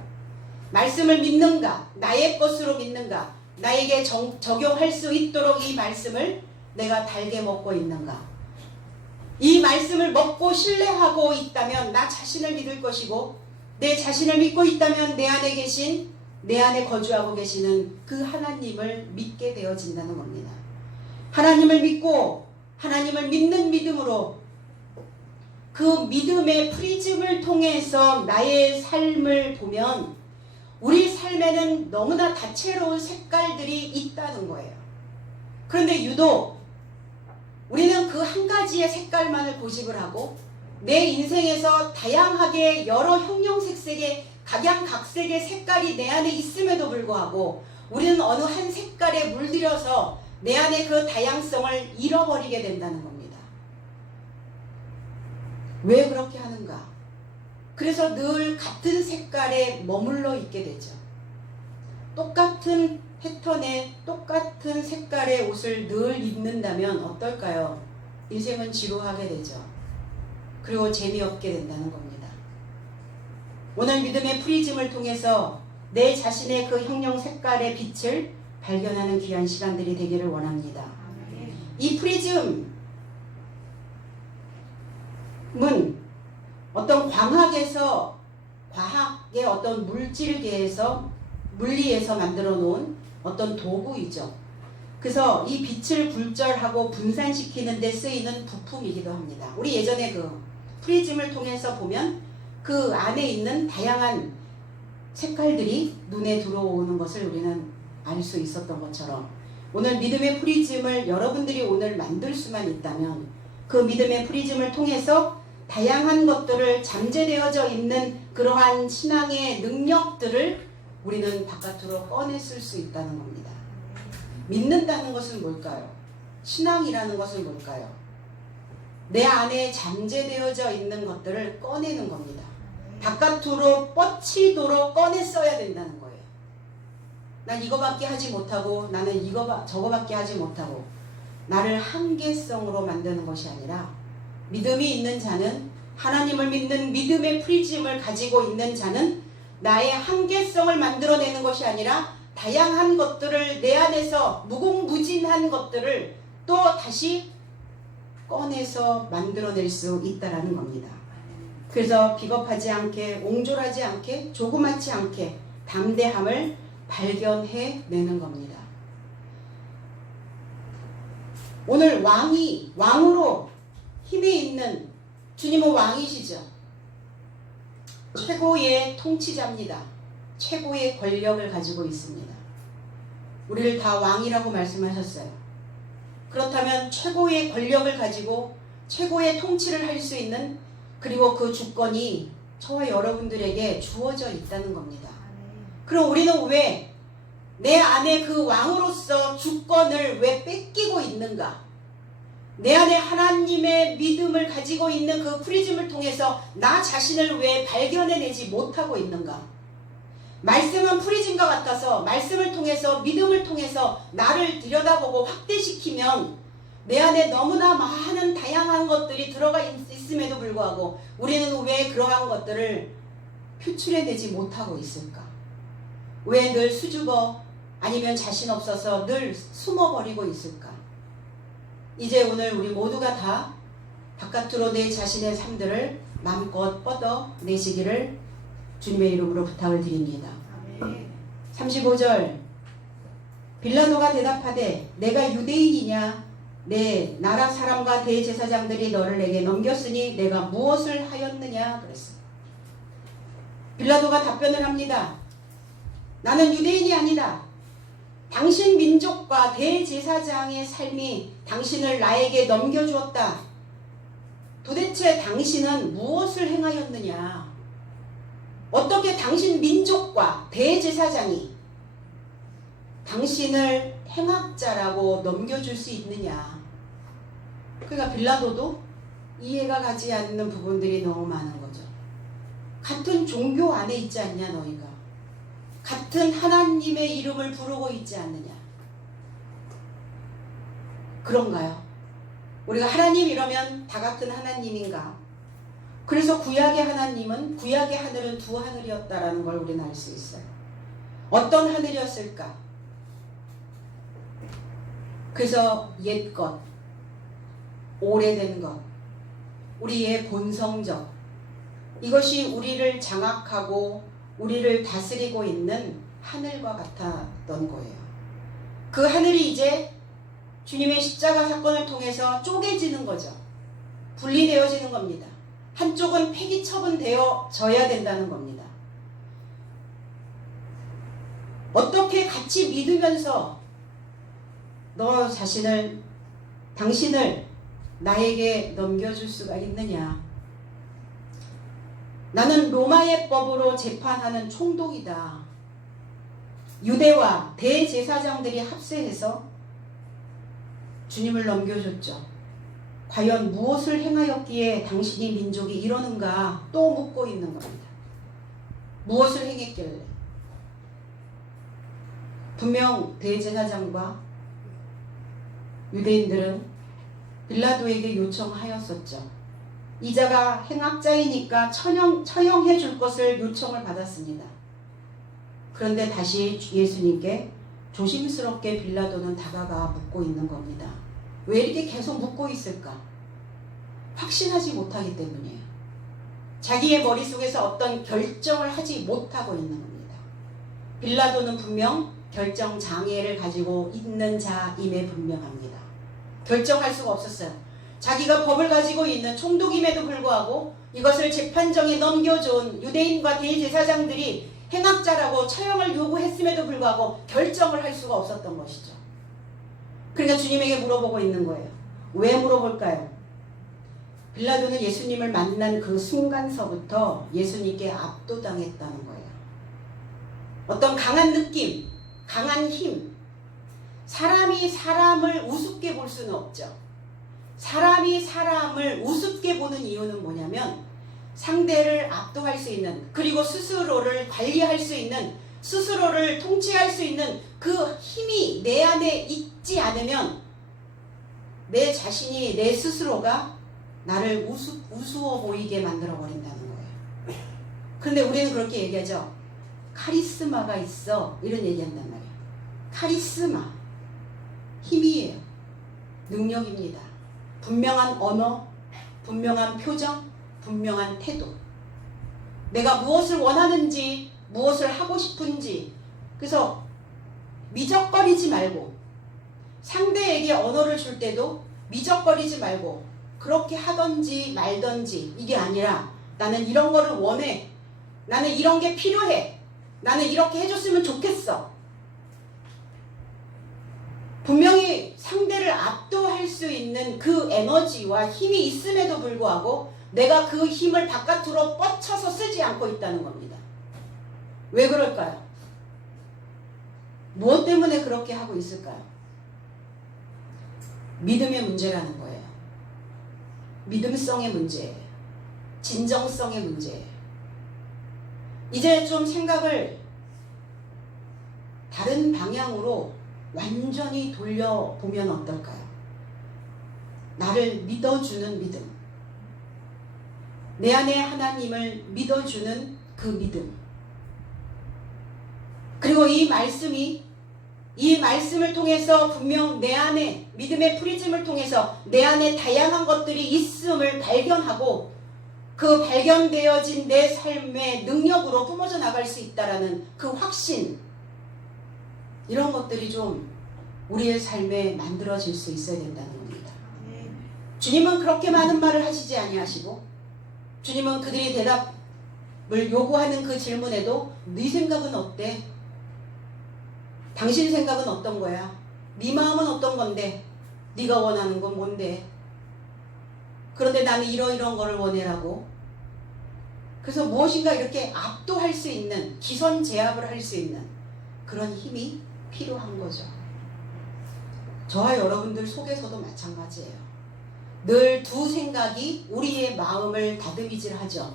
말씀을 믿는가? 나의 것으로 믿는가? 나에게 적용할 수 있도록 이 말씀을 내가 달게 먹고 있는가? 이 말씀을 먹고 신뢰하고 있다면 나 자신을 믿을 것이고, 내 자신을 믿고 있다면 내 안에 계신, 내 안에 거주하고 계시는 그 하나님을 믿게 되어진다는 겁니다. 하나님을 믿고 하나님을 믿는 믿음으로 그 믿음의 프리즘을 통해서 나의 삶을 보면 우리 삶에는 너무나 다채로운 색깔들이 있다는 거예요. 그런데 유독 우리는 그 한 가지의 색깔만을 고집을 하고 내 인생에서 다양하게 여러 형형색색의 각양각색의 색깔이 내 안에 있음에도 불구하고 우리는 어느 한 색깔에 물들여서 내 안에 그 다양성을 잃어버리게 된다는 겁니다. 왜 그렇게 하는가? 그래서 늘 같은 색깔에 머물러 있게 되죠. 똑같은 패턴의 똑같은 색깔의 옷을 늘 입는다면 어떨까요? 인생은 지루하게 되죠. 그리고 재미없게 된다는 겁니다. 오늘 믿음의 프리즘을 통해서 내 자신의 그 형용 색깔의 빛을 발견하는 귀한 시간들이 되기를 원합니다. 이 프리즘은 어떤 과학의 어떤 물리에서 만들어 놓은 어떤 도구이죠. 그래서 이 빛을 굴절하고 분산시키는 데 쓰이는 부품이기도 합니다. 우리 예전에 그 프리즘을 통해서 보면 그 안에 있는 다양한 색깔들이 눈에 들어오는 것을 우리는 알 수 있었던 것처럼 오늘 믿음의 프리즘을 여러분들이 오늘 만들 수만 있다면 그 믿음의 프리즘을 통해서 다양한 것들을 잠재되어져 있는 그러한 신앙의 능력들을 우리는 바깥으로 꺼냈을 수 있다는 겁니다. 믿는다는 것은 뭘까요? 신앙이라는 것은 뭘까요? 내 안에 잠재되어져 있는 것들을 꺼내는 겁니다. 바깥으로 뻗치도록 꺼내 써야 된다는 거예요. 난 이거밖에 하지 못하고 나는 저거밖에 하지 못하고 나를 한계성으로 만드는 것이 아니라 믿음이 있는 자는 하나님을 믿는 믿음의 프리즘을 가지고 있는 자는 나의 한계성을 만들어내는 것이 아니라 다양한 것들을 내 안에서 무궁무진한 것들을 또 다시 꺼내서 만들어낼 수 있다라는 겁니다. 그래서 비겁하지 않게 옹졸하지 않게 조그맣지 않게 담대함을 발견해내는 겁니다. 오늘 왕으로 힘에 있는 주님은 왕이시죠. 최고의 통치자입니다. 최고의 권력을 가지고 있습니다. 우리를 다 왕이라고 말씀하셨어요. 그렇다면 최고의 권력을 가지고 최고의 통치를 할 수 있는 그리고 그 주권이 저와 여러분들에게 주어져 있다는 겁니다. 그럼 우리는 왜 내 안에 그 왕으로서 주권을 왜 뺏기고 있는가? 내 안에 하나님의 믿음을 가지고 있는 그 프리즘을 통해서 나 자신을 왜 발견해내지 못하고 있는가? 말씀은 프리즘과 같아서 말씀을 통해서 믿음을 통해서 나를 들여다보고 확대시키면 내 안에 너무나 많은 다양한 것들이 들어가 있음에도 불구하고 우리는 왜 그러한 것들을 표출해내지 못하고 있을까? 왜 늘 수줍어 아니면 자신 없어서 늘 숨어버리고 있을까? 이제 오늘 우리 모두가 다 바깥으로 내 자신의 삶들을 마음껏 뻗어내시기를 주님의 이름으로 부탁을 드립니다. 35절 빌라도가 대답하되 내가 유대인이냐 내 나라 사람과 대제사장들이 너를 내게 넘겼으니 내가 무엇을 하였느냐 그랬어요. 빌라도가 답변을 합니다. 나는 유대인이 아니다. 당신 민족과 대제사장의 삶이 당신을 나에게 넘겨주었다. 도대체 당신은 무엇을 행하였느냐? 어떻게 당신 민족과 대제사장이 당신을 행악자라고 넘겨줄 수 있느냐? 그러니까 빌라도도 이해가 가지 않는 부분들이 너무 많은 거죠. 같은 종교 안에 있지 않냐 너희가? 같은 하나님의 이름을 부르고 있지 않느냐? 그런가요? 우리가 하나님 이러면 다 같은 하나님인가? 그래서 구약의 하나님은 구약의 하늘은 두 하늘이었다라는 걸 우리는 알 수 있어요. 어떤 하늘이었을까? 그래서 옛것, 오래된 것, 우리의 본성적 이것이 우리를 장악하고 우리를 다스리고 있는 하늘과 같았던 거예요. 그 하늘이 이제 주님의 십자가 사건을 통해서 쪼개지는 거죠. 분리되어지는 겁니다. 한쪽은 폐기 처분되어져야 된다는 겁니다. 어떻게 같이 믿으면서 너 자신을 당신을 나에게 넘겨줄 수가 있느냐? 나는 로마의 법으로 재판하는 총독이다. 유대와 대제사장들이 합세해서 주님을 넘겨줬죠. 과연 무엇을 행하였기에 당신이 민족이 이러는가 또 묻고 있는 겁니다. 무엇을 행했길래? 분명 대제사장과 유대인들은 빌라도에게 요청하였었죠. 이자가 행악자이니까 처형해 줄 것을 요청을 받았습니다. 그런데 다시 예수님께 조심스럽게 빌라도는 다가가 묻고 있는 겁니다. 왜 이렇게 계속 묻고 있을까? 확신하지 못하기 때문이에요. 자기의 머릿속에서 어떤 결정을 하지 못하고 있는 겁니다. 빌라도는 분명 결정 장애를 가지고 있는 자임에 분명합니다. 결정할 수가 없었어요. 자기가 법을 가지고 있는 총독임에도 불구하고 이것을 재판정에 넘겨준 유대인과 대제사장들이 행악자라고 처형을 요구했음에도 불구하고 결정을 할 수가 없었던 것이죠. 그러니까 주님에게 물어보고 있는 거예요. 왜 물어볼까요? 빌라도는 예수님을 만난 그 순간서부터 예수님께 압도당했다는 거예요. 어떤 강한 느낌, 강한 힘. 사람이 사람을 우습게 볼 수는 없죠. 사람이 사람을 우습게 보는 이유는 뭐냐면 상대를 압도할 수 있는, 그리고 스스로를 관리할 수 있는, 스스로를 통치할 수 있는 그 힘이 내 안에 있지 않으면 내 자신이, 내 스스로가 나를 우스워 보이게 만들어 버린다는 거예요. 그런데 우리는 그렇게 얘기하죠. 카리스마가 있어, 이런 얘기한단 말이에요. 카리스마, 힘이에요. 능력입니다. 분명한 언어, 분명한 표정, 분명한 태도. 내가 무엇을 원하는지, 무엇을 하고 싶은지. 그래서 미적거리지 말고, 상대에게 언어를 줄 때도 미적거리지 말고 그렇게 하던지 말던지, 이게 아니라 나는 이런 거를 원해, 나는 이런 게 필요해, 나는 이렇게 해줬으면 좋겠어. 분명히 상대를 압도할 수 있는 그 에너지와 힘이 있음에도 불구하고 내가 그 힘을 바깥으로 뻗쳐서 쓰지 않고 있다는 겁니다. 왜 그럴까요? 무엇 때문에 그렇게 하고 있을까요? 믿음의 문제라는 거예요. 믿음성의 문제예요. 진정성의 문제예요. 이제 좀 생각을 다른 방향으로 완전히 돌려보면 어떨까요? 나를 믿어주는 믿음. 내 안에 하나님을 믿어주는 그 믿음. 그리고 이 말씀을 통해서 분명 내 안에, 믿음의 프리즘을 통해서 내 안에 다양한 것들이 있음을 발견하고 그 발견되어진 내 삶의 능력으로 뿜어져 나갈 수 있다라는 그 확신, 이런 것들이 좀 우리의 삶에 만들어질 수 있어야 된다는 겁니다. 주님은 그렇게 많은 말을 하시지 아니하시고, 주님은 그들이 대답을 요구하는 그 질문에도 네 생각은 어때? 당신 생각은 어떤 거야? 네 마음은 어떤 건데? 네가 원하는 건 뭔데? 그런데 나는 이런 거를 원해라고. 그래서 무엇인가 이렇게 압도할 수 있는, 기선제압을 할 수 있는 그런 힘이 필요한 거죠. 저와 여러분들 속에서도 마찬가지예요. 늘 두 생각이 우리의 마음을 다듬이질하죠.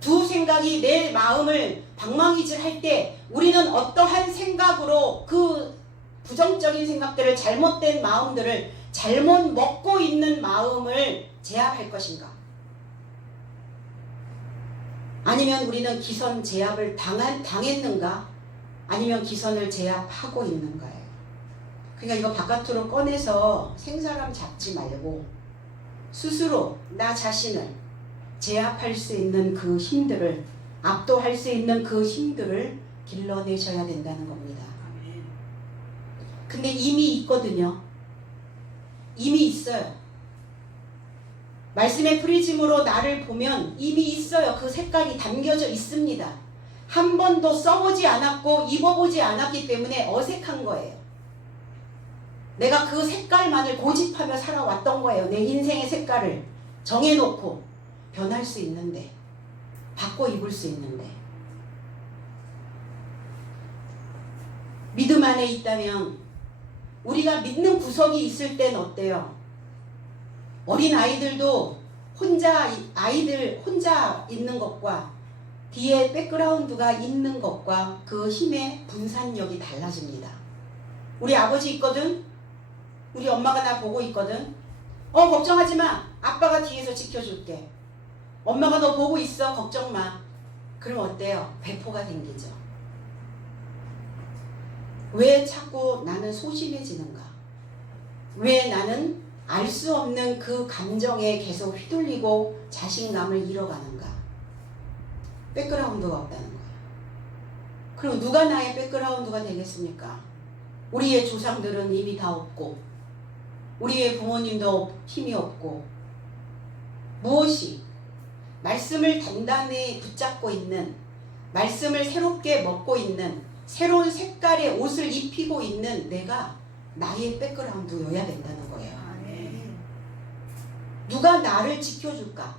두 생각이 내 마음을 방망이질할 때 우리는 어떠한 생각으로 그 부정적인 생각들을, 잘못된 마음들을, 잘못 먹고 있는 마음을 제압할 것인가? 아니면 우리는 기선 제압을 당했는가? 아니면 기선을 제압하고 있는가요? 그러니까 이거 바깥으로 꺼내서 생사람 잡지 말고 스스로 나 자신을 제압할 수 있는 그 힘들을, 압도할 수 있는 그 힘들을 길러내셔야 된다는 겁니다. 근데 이미 있거든요. 이미 있어요. 말씀의 프리즘으로 나를 보면 이미 있어요. 그 색깔이 담겨져 있습니다. 한 번도 써보지 않았고 입어보지 않았기 때문에 어색한 거예요. 내가 그 색깔만을 고집하며 살아왔던 거예요. 내 인생의 색깔을 정해놓고 변할 수 있는데, 바꿔 입을 수 있는데. 믿음 안에 있다면 우리가 믿는 구석이 있을 땐 어때요? 어린 아이들도 혼자 있는 것과 뒤에 백그라운드가 있는 것과 그 힘의 분산력이 달라집니다. 우리 아버지 있거든? 우리 엄마가 나 보고 있거든? 걱정하지 마. 아빠가 뒤에서 지켜줄게. 엄마가 너 보고 있어. 걱정 마. 그럼 어때요? 배포가 생기죠. 왜 자꾸 나는 소심해지는가? 왜 나는 알 수 없는 그 감정에 계속 휘둘리고 자신감을 잃어가는가? 백그라운드가 없다는 거예요. 그럼 누가 나의 백그라운드가 되겠습니까? 우리의 조상들은 이미 다 없고, 우리의 부모님도 힘이 없고, 무엇이 말씀을 단단히 붙잡고 있는, 말씀을 새롭게 먹고 있는, 새로운 색깔의 옷을 입히고 있는 내가 나의 백그라운드여야 된다는 거예요. 누가 나를 지켜줄까?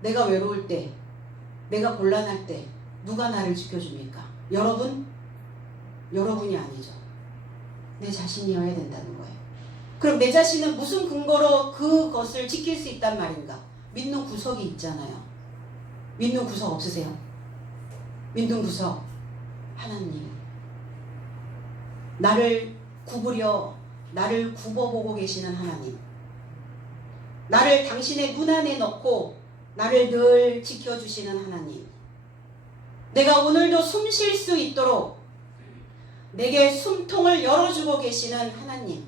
내가 외로울 때, 내가 곤란할 때 누가 나를 지켜줍니까? 여러분? 여러분이 아니죠. 내 자신이어야 된다는 거예요. 그럼 내 자신은 무슨 근거로 그것을 지킬 수 있단 말인가? 믿는 구석이 있잖아요. 믿는 구석 없으세요? 믿는 구석 하나님. 나를 구부려 나를 굽어보고 계시는 하나님. 나를 당신의 눈 안에 넣고 나를 늘 지켜주시는 하나님. 내가 오늘도 숨 쉴 수 있도록 내게 숨통을 열어주고 계시는 하나님.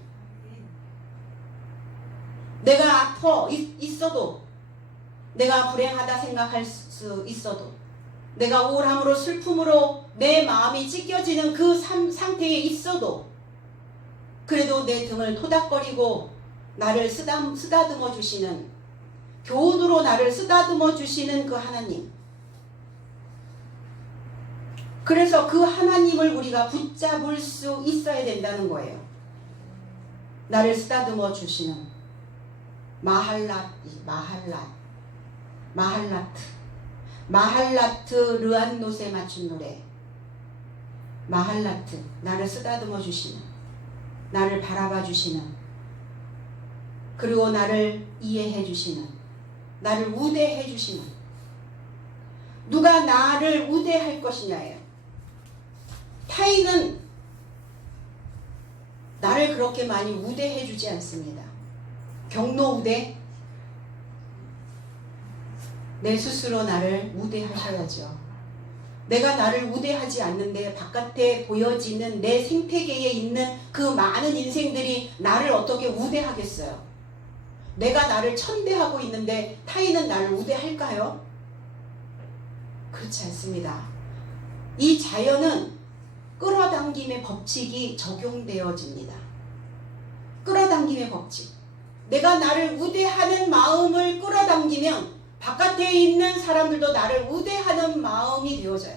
내가 아파 있어도, 내가 불행하다 생각할 수 있어도, 내가 우울함으로 슬픔으로 내 마음이 찢겨지는 그 상태에 있어도, 그래도 내 등을 토닥거리고 나를 쓰다듬어 주시는, 교훈으로 나를 쓰다듬어 주시는 그 하나님. 그래서 그 하나님을 우리가 붙잡을 수 있어야 된다는 거예요. 나를 쓰다듬어 주시는 마할라트 르안노스에 맞춘 노래. 마할라트, 나를 쓰다듬어 주시는, 나를 바라봐 주시는, 그리고 나를 이해해 주시는, 나를 우대해 주시는. 누가 나를 우대할 것이냐예요. 타인은 나를 그렇게 많이 우대해 주지 않습니다. 경로 우대? 내 스스로 나를 우대하셔야죠. 내가 나를 우대하지 않는데 바깥에 보여지는 내 생태계에 있는 그 많은 인생들이 나를 어떻게 우대하겠어요? 내가 나를 천대하고 있는데 타인은 나를 우대할까요? 그렇지 않습니다. 이 자연은 끌어당김의 법칙이 적용되어집니다. 끌어당김의 법칙. 내가 나를 우대하는 마음을 끌어당기면 바깥에 있는 사람들도 나를 우대하는 마음이 되어져요.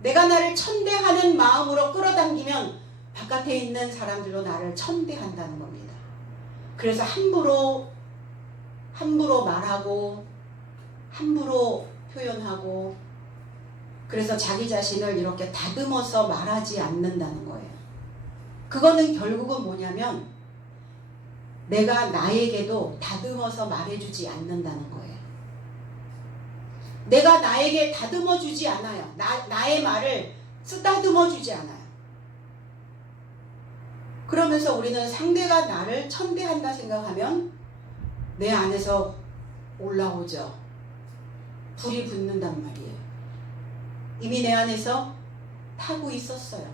내가 나를 천대하는 마음으로 끌어당기면 바깥에 있는 사람들도 나를 천대한다는 겁니다. 그래서 함부로 말하고 함부로 표현하고, 그래서 자기 자신을 이렇게 다듬어서 말하지 않는다는 거예요. 그거는 결국은 뭐냐면 내가 나에게도 다듬어서 말해주지 않는다는 거예요. 내가 나에게 다듬어주지 않아요. 나의 말을 쓰다듬어주지 않아요. 그러면서 우리는 상대가 나를 천대한다 생각하면 내 안에서 올라오죠. 불이 붙는단 말이에요. 이미 내 안에서 타고 있었어요.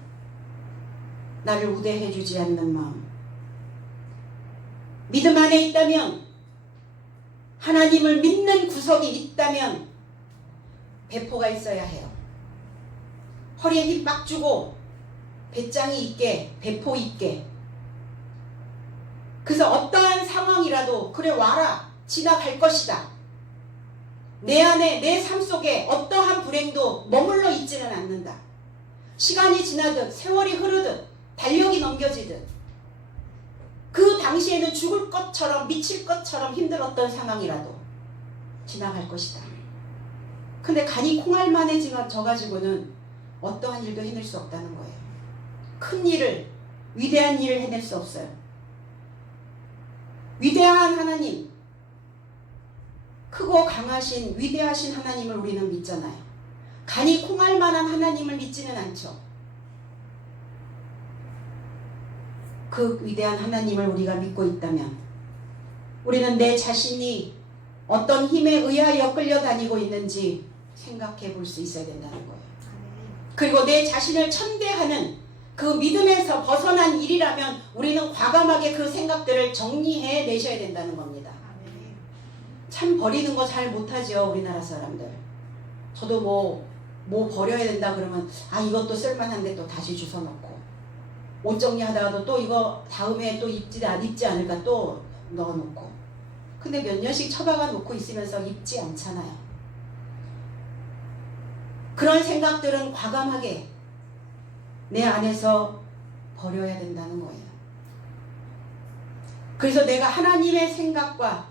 나를 우대해주지 않는 마음. 믿음 안에 있다면, 하나님을 믿는 구석이 있다면 배포가 있어야 해요. 허리에 힘 빡 주고 배짱이 있게, 배포 있게. 그래서 어떠한 상황이라도 그래 와라, 지나갈 것이다. 내 안에, 내 삶 속에 어떠한 불행도 머물러 있지는 않는다. 시간이 지나듯 세월이 흐르듯 달력이 넘겨지듯 그 당시에는 죽을 것처럼 미칠 것처럼 힘들었던 상황이라도 지나갈 것이다. 근데 간이 콩알만해 져가지고는 어떠한 일도 해낼 수 없다는 거예요. 큰 일을, 위대한 일을 해낼 수 없어요. 위대한 하나님, 크고 강하신 위대하신 하나님을 우리는 믿잖아요. 간이 콩할 만한 하나님을 믿지는 않죠. 그 위대한 하나님을 우리가 믿고 있다면 우리는 내 자신이 어떤 힘에 의하여 끌려다니고 있는지 생각해 볼 수 있어야 된다는 거예요. 그리고 내 자신을 천대하는 그 믿음에서 벗어난 일이라면 우리는 과감하게 그 생각들을 정리해 내셔야 된다는 겁니다. 참 버리는 거 잘 못하죠, 우리나라 사람들. 저도 뭐 버려야 된다 그러면 이것도 쓸만한데 또 다시 주워놓고, 옷 정리하다가도 또 이거 다음에 또 입지 않을까 또 넣어놓고. 근데 몇 년씩 처박아 놓고 있으면서 입지 않잖아요. 그런 생각들은 과감하게 내 안에서 버려야 된다는 거예요. 그래서 내가 하나님의 생각과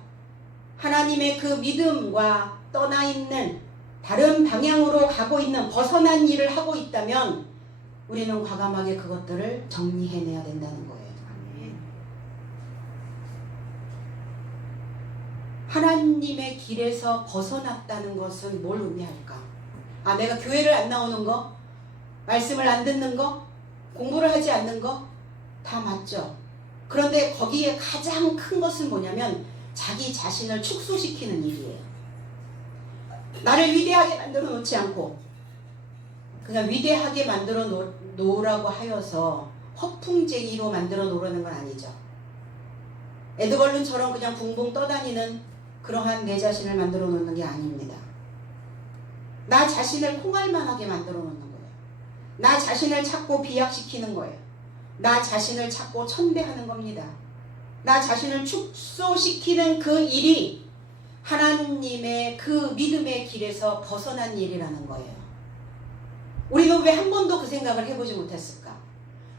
하나님의 그 믿음과 떠나 있는 다른 방향으로 가고 있는 벗어난 일을 하고 있다면 우리는 과감하게 그것들을 정리해내야 된다는 거예요. 하나님의 길에서 벗어났다는 것은 뭘 의미할까? 내가 교회를 안 나오는 거? 말씀을 안 듣는 거? 공부를 하지 않는 거? 다 맞죠. 그런데 거기에 가장 큰 것은 뭐냐면 자기 자신을 축소시키는 일이에요. 나를 위대하게 만들어 놓지 않고 그냥 위대하게 만들어 놓으라고 하여서 허풍쟁이로 만들어 놓으라는 건 아니죠. 에드벌룬처럼 그냥 붕붕 떠다니는 그러한 내 자신을 만들어 놓는 게 아닙니다. 나 자신을 콩알만하게 만들어 놓는 거예요. 나 자신을 찾고 비약시키는 거예요. 나 자신을 찾고 천대하는 겁니다. 나 자신을 축소시키는 그 일이 하나님의 그 믿음의 길에서 벗어난 일이라는 거예요. 우리는 왜 한 번도 그 생각을 해보지 못했을까?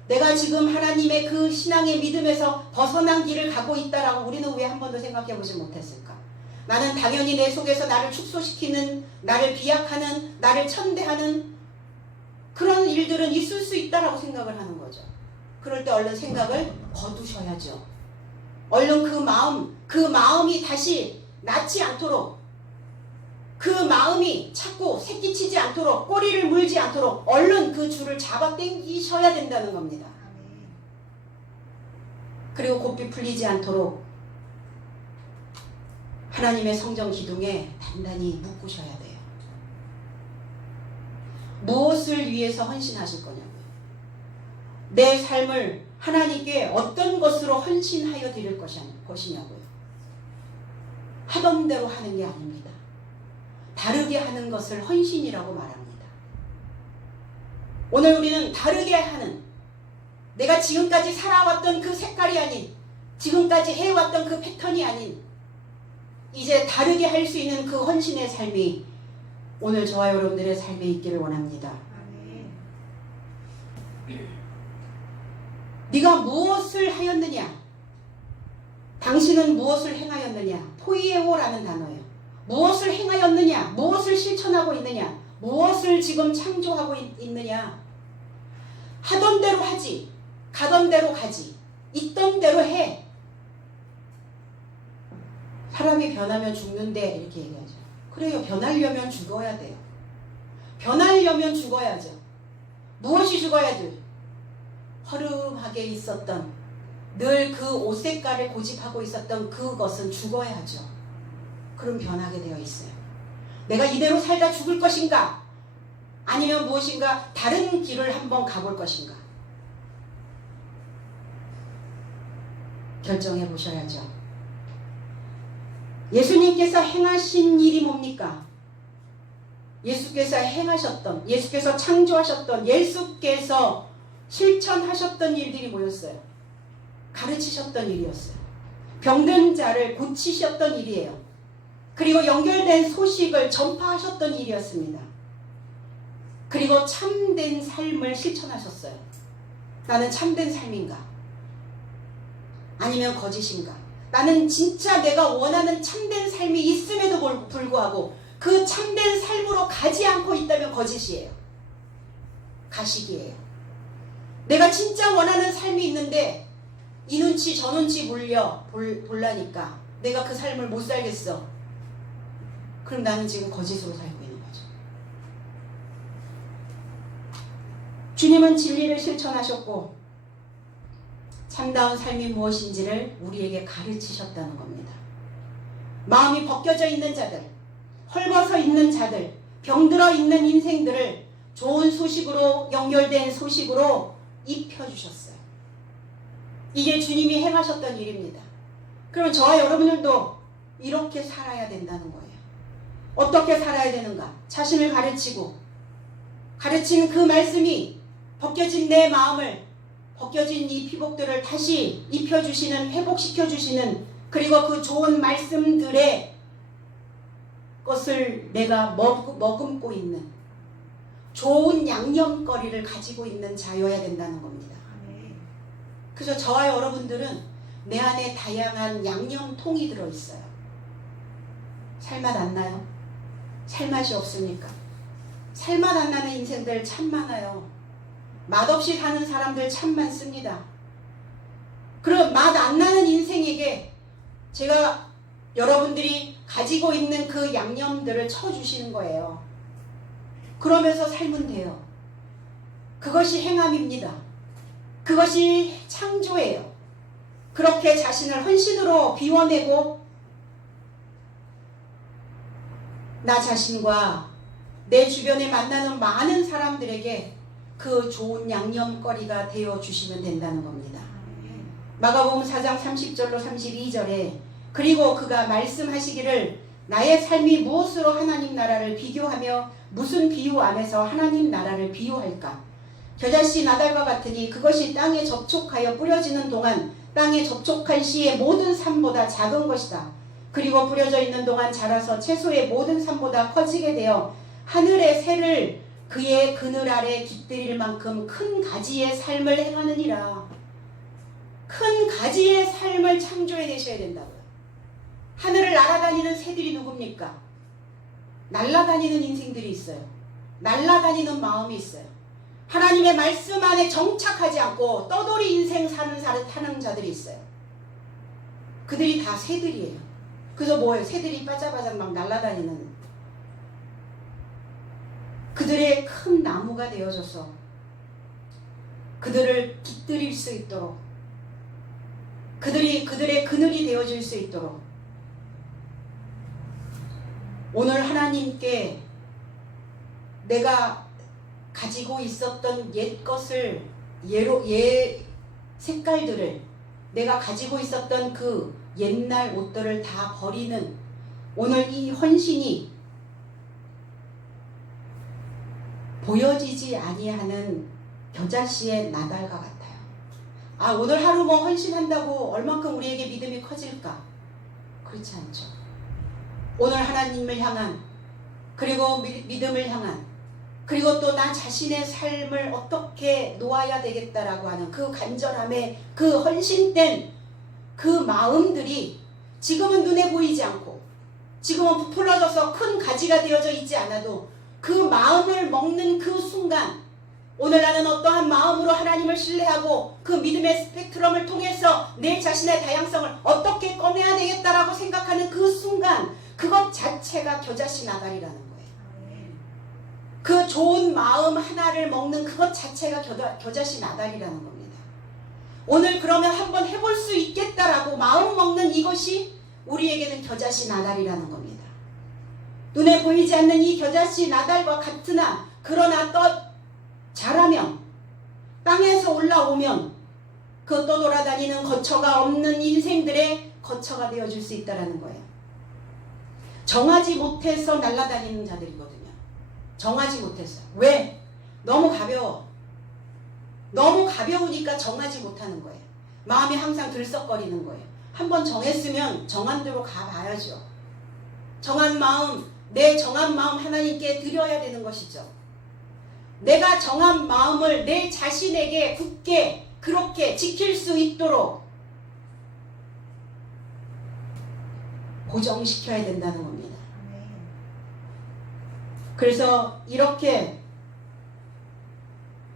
내가 지금 하나님의 그 신앙의 믿음에서 벗어난 길을 가고 있다라고 우리는 왜 한 번도 생각해보지 못했을까? 나는 당연히 내 속에서 나를 축소시키는, 나를 비약하는, 나를 천대하는 그런 일들은 있을 수 있다라고 생각을 하는 거죠. 그럴 때 얼른 생각을 거두셔야죠. 얼른 그 마음이 다시 낫지 않도록, 그 마음이 자꾸 새끼치지 않도록, 꼬리를 물지 않도록 얼른 그 줄을 잡아 당기셔야 된다는 겁니다. 그리고 고삐 풀리지 않도록 하나님의 성전 기둥에 단단히 묶으셔야 돼요. 무엇을 위해서 헌신하실 거냐고요. 내 삶을 하나님께 어떤 것으로 헌신하여 드릴 것이냐고요. 하던 대로 하는 게 아닙니다. 다르게 하는 것을 헌신이라고 말합니다. 오늘 우리는 다르게 하는, 내가 지금까지 살아왔던 그 색깔이 아닌, 지금까지 해왔던 그 패턴이 아닌, 이제 다르게 할 수 있는 그 헌신의 삶이 오늘 저와 여러분들의 삶에 있기를 원합니다. 네가 무엇을 하였느냐? 당신은 무엇을 행하였느냐? 포이에오라는 단어예요. 무엇을 행하였느냐? 무엇을 실천하고 있느냐? 무엇을 지금 창조하고 있느냐? 하던 대로 하지, 가던 대로 가지, 있던 대로 해. 사람이 변하면 죽는데 이렇게 얘기하죠. 그래요. 변하려면 죽어야 돼요. 변하려면 죽어야죠. 무엇이 죽어야 돼? 허름하게 있었던, 늘 그 옷 색깔을 고집하고 있었던 그것은 죽어야죠. 그럼 변하게 되어 있어요. 내가 이대로 살다 죽을 것인가? 아니면 무엇인가 다른 길을 한번 가볼 것인가? 결정해 보셔야죠. 예수님께서 행하신 일이 뭡니까? 예수께서 행하셨던, 예수께서 창조하셨던, 예수께서 실천하셨던 일들이 뭐였어요? 가르치셨던 일이었어요. 병든 자를 고치셨던 일이에요. 그리고 연결된 소식을 전파하셨던 일이었습니다. 그리고 참된 삶을 실천하셨어요. 나는 참된 삶인가? 아니면 거짓인가? 나는 진짜 내가 원하는 참된 삶이 있음에도 불구하고 그 참된 삶으로 가지 않고 있다면 거짓이에요. 가식이에요. 내가 진짜 원하는 삶이 있는데 이 눈치 저 눈치 보려니까 내가 그 삶을 못 살겠어. 그럼 나는 지금 거짓으로 살고 있는 거죠. 주님은 진리를 실천하셨고 참다운 삶이 무엇인지를 우리에게 가르치셨다는 겁니다. 마음이 벗겨져 있는 자들, 헐벗어 있는 자들, 병들어 있는 인생들을 좋은 소식으로 연결된 소식으로 입혀주셨어요. 이게 주님이 행하셨던 일입니다. 그러면 저와 여러분들도 이렇게 살아야 된다는 거예요. 어떻게 살아야 되는가? 자신을 가르치고 가르친 그 말씀이 벗겨진 내 마음을, 벗겨진 이 피복들을 다시 입혀주시는, 회복시켜주시는, 그리고 그 좋은 말씀들의 것을 내가 머금고 있는 좋은 양념거리를 가지고 있는 자여야 된다는 겁니다. 그래서 저와 여러분들은 내 안에 다양한 양념통이 들어있어요. 살맛 안 나요? 살맛이 없습니까? 살맛 안 나는 인생들 참 많아요. 맛없이 사는 사람들 참 많습니다. 그럼 맛 안 나는 인생에게 제가 여러분들이 가지고 있는 그 양념들을 쳐주시는 거예요. 그러면서 살면 돼요. 그것이 행함입니다. 그것이 창조예요. 그렇게 자신을 헌신으로 비워내고 나 자신과 내 주변에 만나는 많은 사람들에게 그 좋은 양념거리가 되어주시면 된다는 겁니다. 마가복음 4장 30절로 32절에 그리고 그가 말씀하시기를 나의 삶이 무엇으로 하나님 나라를 비교하며 무슨 비유 안에서 하나님 나라를 비유할까? 겨자씨 나달과 같으니 그것이 땅에 접촉하여 뿌려지는 동안 땅에 접촉할 시에 모든 산보다 작은 것이다. 그리고 뿌려져 있는 동안 자라서 채소의 모든 산보다 커지게 되어 하늘의 새를 그의 그늘 아래 깃들일 만큼 큰 가지의 삶을 행하느니라. 큰 가지의 삶을 창조해내셔야 된다고요. 하늘을 날아다니는 새들이 누굽니까? 날아다니는 인생들이 있어요. 날아다니는 마음이 있어요. 하나님의 말씀 안에 정착하지 않고 떠돌이 인생 사는 자들이 있어요. 그들이 다 새들이에요. 그래서 뭐예요? 새들이 바짝바짝 막 날아다니는, 그들의 큰 나무가 되어져서 그들을 깃들일 수 있도록, 그들의 그늘이 되어질 수 있도록 오늘 하나님께 내가 가지고 있었던 옛 것을, 옛 색깔들을, 내가 가지고 있었던 그 옛날 옷들을 다 버리는 오늘 이 헌신이 보여지지 아니하는 겨자씨의 나달과 같아요. 아, 오늘 하루 뭐 헌신한다고 얼만큼 우리에게 믿음이 커질까? 그렇지 않죠. 오늘 하나님을 향한, 그리고 믿음을 향한, 그리고 또 나 자신의 삶을 어떻게 놓아야 되겠다라고 하는 그 간절함에 그 헌신된 그 마음들이 지금은 눈에 보이지 않고 지금은 부풀어져서 큰 가지가 되어져 있지 않아도 그 마음을 먹는 그 순간, 오늘 나는 어떠한 마음으로 하나님을 신뢰하고 그 믿음의 스펙트럼을 통해서 내 자신의 다양성을 어떻게 꺼내야 되겠다라고 생각하는 그 순간, 그것 자체가 겨자씨 나달이라는 거예요. 그 좋은 마음 하나를 먹는 그것 자체가 겨자씨 나달이라는 겁니다. 오늘 그러면 한번 해볼 수 있겠다라고 마음 먹는 이것이 우리에게는 겨자씨 나달이라는 겁니다. 눈에 보이지 않는 이 겨자씨 나달과 같으나 그러나 자라면, 땅에서 올라오면 그 떠돌아다니는 거처가 없는 인생들의 거처가 되어줄 수 있다는 거예요. 정하지 못해서 날아다니는 자들이거든요. 정하지 못했어요. 왜? 너무 가벼워. 너무 가벼우니까 정하지 못하는 거예요. 마음이 항상 들썩거리는 거예요. 한번 정했으면 정한 대로 가봐야죠. 정한 마음, 내 정한 마음 하나님께 드려야 되는 것이죠. 내가 정한 마음을 내 자신에게 굳게 그렇게 지킬 수 있도록 고정시켜야 된다는 겁니다. 그래서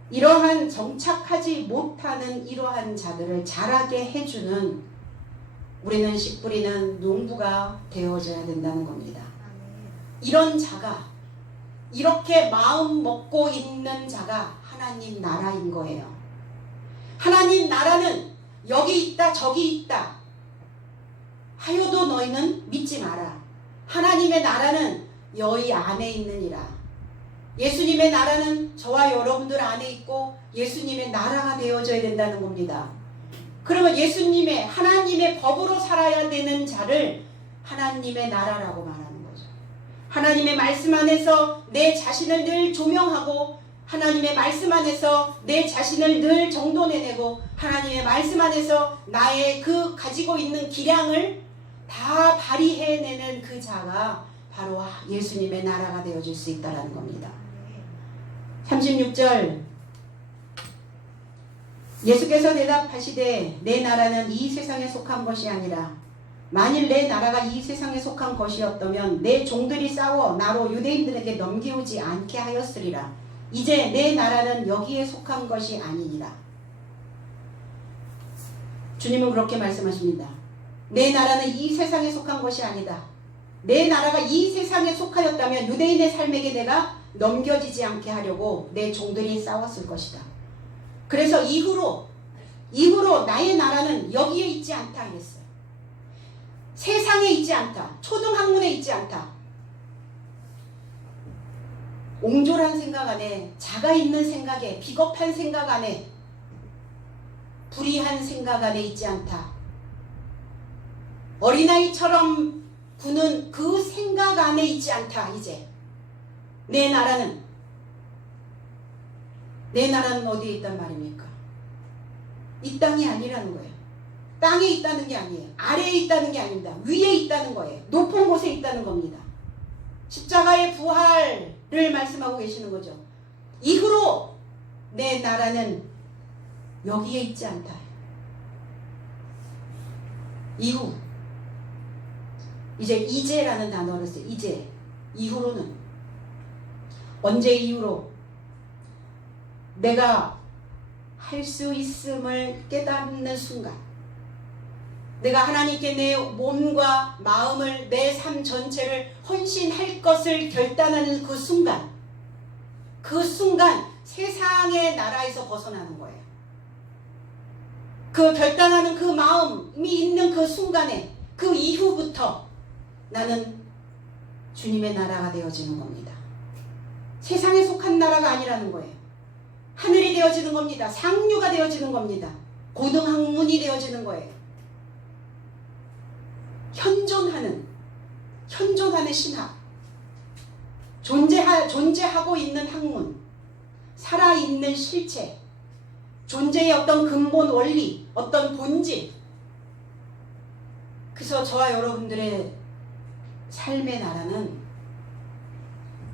이러한 정착하지 못하는 이러한 자들을 자라게 해주는, 우리는 씨 뿌리는 농부가 되어져야 된다는 겁니다. 이런 자가, 이렇게 마음 먹고 있는 자가 하나님 나라인 거예요. 하나님 나라는 여기 있다 저기 있다 하여도 너희는 믿지 마라. 하나님의 나라는 너희 안에 있느니라. 예수님의 나라는 저와 여러분들 안에 있고 예수님의 나라가 되어져야 된다는 겁니다. 그러면 예수님의 하나님의 법으로 살아야 되는 자를 하나님의 나라라고 말하는 거죠. 하나님의 말씀 안에서 내 자신을 늘 조명하고 하나님의 말씀 안에서 내 자신을 늘 정돈해내고 하나님의 말씀 안에서 나의 그 가지고 있는 기량을 다 발휘해내는 그 자가 바로 예수님의 나라가 되어줄 수 있다는 겁니다. 36절 예수께서 대답하시되 내 나라는 이 세상에 속한 것이 아니라 만일 내 나라가 이 세상에 속한 것이었다면 내 종들이 싸워 나로 유대인들에게 넘겨오지 않게 하였으리라. 이제 내 나라는 여기에 속한 것이 아니니라. 주님은 그렇게 말씀하십니다. 내 나라는 이 세상에 속한 것이 아니다. 내 나라가 이 세상에 속하였다면 유대인의 삶에게 내가 넘겨지지 않게 하려고 내 종들이 싸웠을 것이다. 그래서 이후로 나의 나라는 여기에 있지 않다 했어요. 세상에 있지 않다. 초등학문에 있지 않다. 옹졸한 생각 안에, 자가 있는 생각에, 비겁한 생각 안에, 불의한 생각 안에 있지 않다. 어린아이처럼 구는 그 생각 안에 있지 않다. 이제 내 나라는 어디에 있단 말입니까? 이 땅이 아니라는 거예요. 땅에 있다는 게 아니에요. 아래에 있다는 게 아닙니다. 위에 있다는 거예요. 높은 곳에 있다는 겁니다. 십자가의 부활을 말씀하고 계시는 거죠. 이후로 내 나라는 여기에 있지 않다. 이후 이제라는 단어를 써요. 이제 이후로는 언제 이후로 내가 할 수 있음을 깨닫는 순간, 내가 하나님께 내 몸과 마음을, 내 삶 전체를 헌신할 것을 결단하는 그 순간 세상의 나라에서 벗어나는 거예요. 그 결단하는 그 마음이 있는 그 순간에, 그 이후부터 나는 주님의 나라가 되어지는 겁니다. 세상에 속한 나라가 아니라는 거예요. 하늘이 되어지는 겁니다. 상류가 되어지는 겁니다. 고등학문이 되어지는 거예요. 현존하는 신학, 존재하고 있는 학문, 살아있는 실체, 존재의 어떤 근본 원리, 어떤 본질. 그래서 저와 여러분들의 삶의 나라는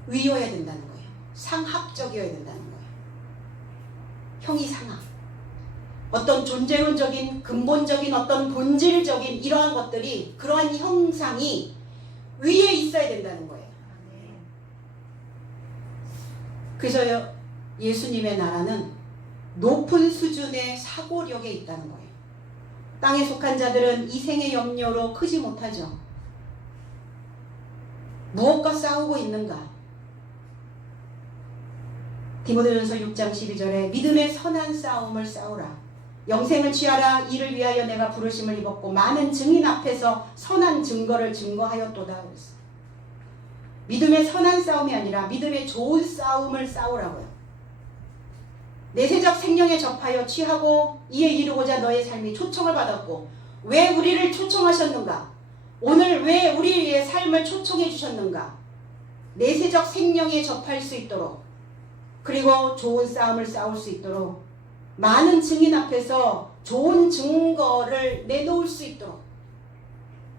위여야 된다는 거예요. 상학적이어야 된다는 거예요. 형이상학. 어떤 존재론적인, 근본적인, 어떤 본질적인 이러한 것들이, 그러한 형상이 위에 있어야 된다는 거예요. 그래서 예수님의 나라는 높은 수준의 사고력에 있다는 거예요. 땅에 속한 자들은 이 생의 염려로 크지 못하죠. 무엇과 싸우고 있는가? 디모데전서 6장 12절에 믿음의 선한 싸움을 싸우라. 영생을 취하라. 이를 위하여 내가 부르심을 입었고 많은 증인 앞에서 선한 증거를 증거하였도다. 믿음의 선한 싸움이 아니라 믿음의 좋은 싸움을 싸우라고요. 내세적 생명에 접하여 취하고 이에 이르고자 너의 삶이 초청을 받았고, 왜 우리를 초청하셨는가? 오늘 왜 우리의 삶을 초청해 주셨는가? 내세적 생명에 접할 수 있도록, 그리고 좋은 싸움을 싸울 수 있도록, 많은 증인 앞에서 좋은 증거를 내놓을 수 있도록,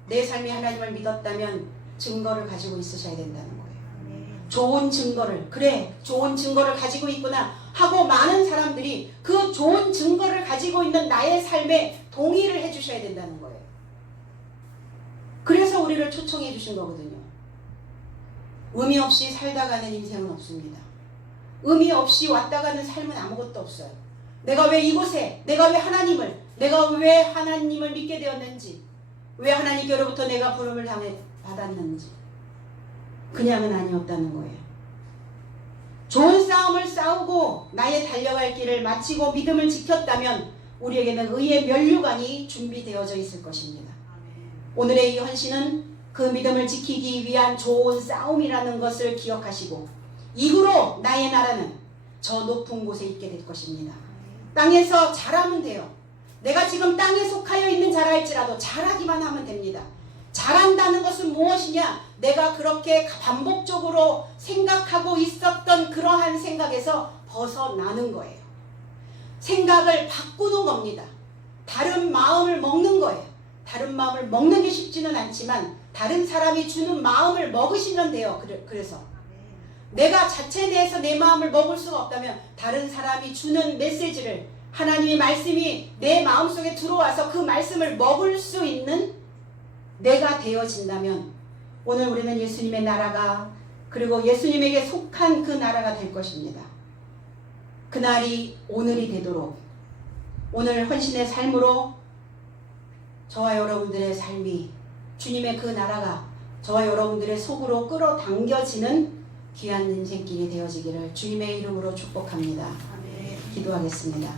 내 삶이 하나님을 믿었다면 증거를 가지고 있으셔야 된다는 거예요. 좋은 증거를, 그래 좋은 증거를 가지고 있구나 하고 많은 사람들이 그 좋은 증거를 가지고 있는 나의 삶에 동의를 해주셔야 된다는 거예요. 그래서 우리를 초청해 주신 거거든요. 의미 없이 살다 가는 인생은 없습니다. 의미 없이 왔다 가는 삶은 아무것도 없어요. 내가 왜 이곳에, 내가 왜 하나님을 믿게 되었는지, 왜 하나님께로부터 내가 부름을 받았는지, 그냥은 아니었다는 거예요. 좋은 싸움을 싸우고 나의 달려갈 길을 마치고 믿음을 지켰다면 우리에게는 의의 면류관이 준비되어져 있을 것입니다. 오늘의 이 헌신은 그 믿음을 지키기 위한 좋은 싸움이라는 것을 기억하시고 이후로 나의 나라는 저 높은 곳에 있게 될 것입니다. 땅에서 잘하면 돼요. 내가 지금 땅에 속하여 있는 자라 할지라도 잘하기만 하면 됩니다. 잘한다는 것은 무엇이냐? 내가 그렇게 반복적으로 생각하고 있었던 그러한 생각에서 벗어나는 거예요. 생각을 바꾸는 겁니다. 다른 마음을 먹는 거예요. 다른 마음을 먹는 게 쉽지는 않지만 다른 사람이 주는 마음을 먹으시면 돼요. 그래서 내가 자체에 대해서 내 마음을 먹을 수가 없다면 다른 사람이 주는 메시지를 하나님의 말씀이 내 마음속에 들어와서 그 말씀을 먹을 수 있는 내가 되어진다면 오늘 우리는 예수님의 나라가 그리고 예수님에게 속한 그 나라가 될 것입니다. 그날이 오늘이 되도록 오늘 헌신의 삶으로 저와 여러분들의 삶이 주님의 그 나라가 저와 여러분들의 속으로 끌어당겨지는 귀한 인생길이 되어지기를 주님의 이름으로 축복합니다. 기도하겠습니다.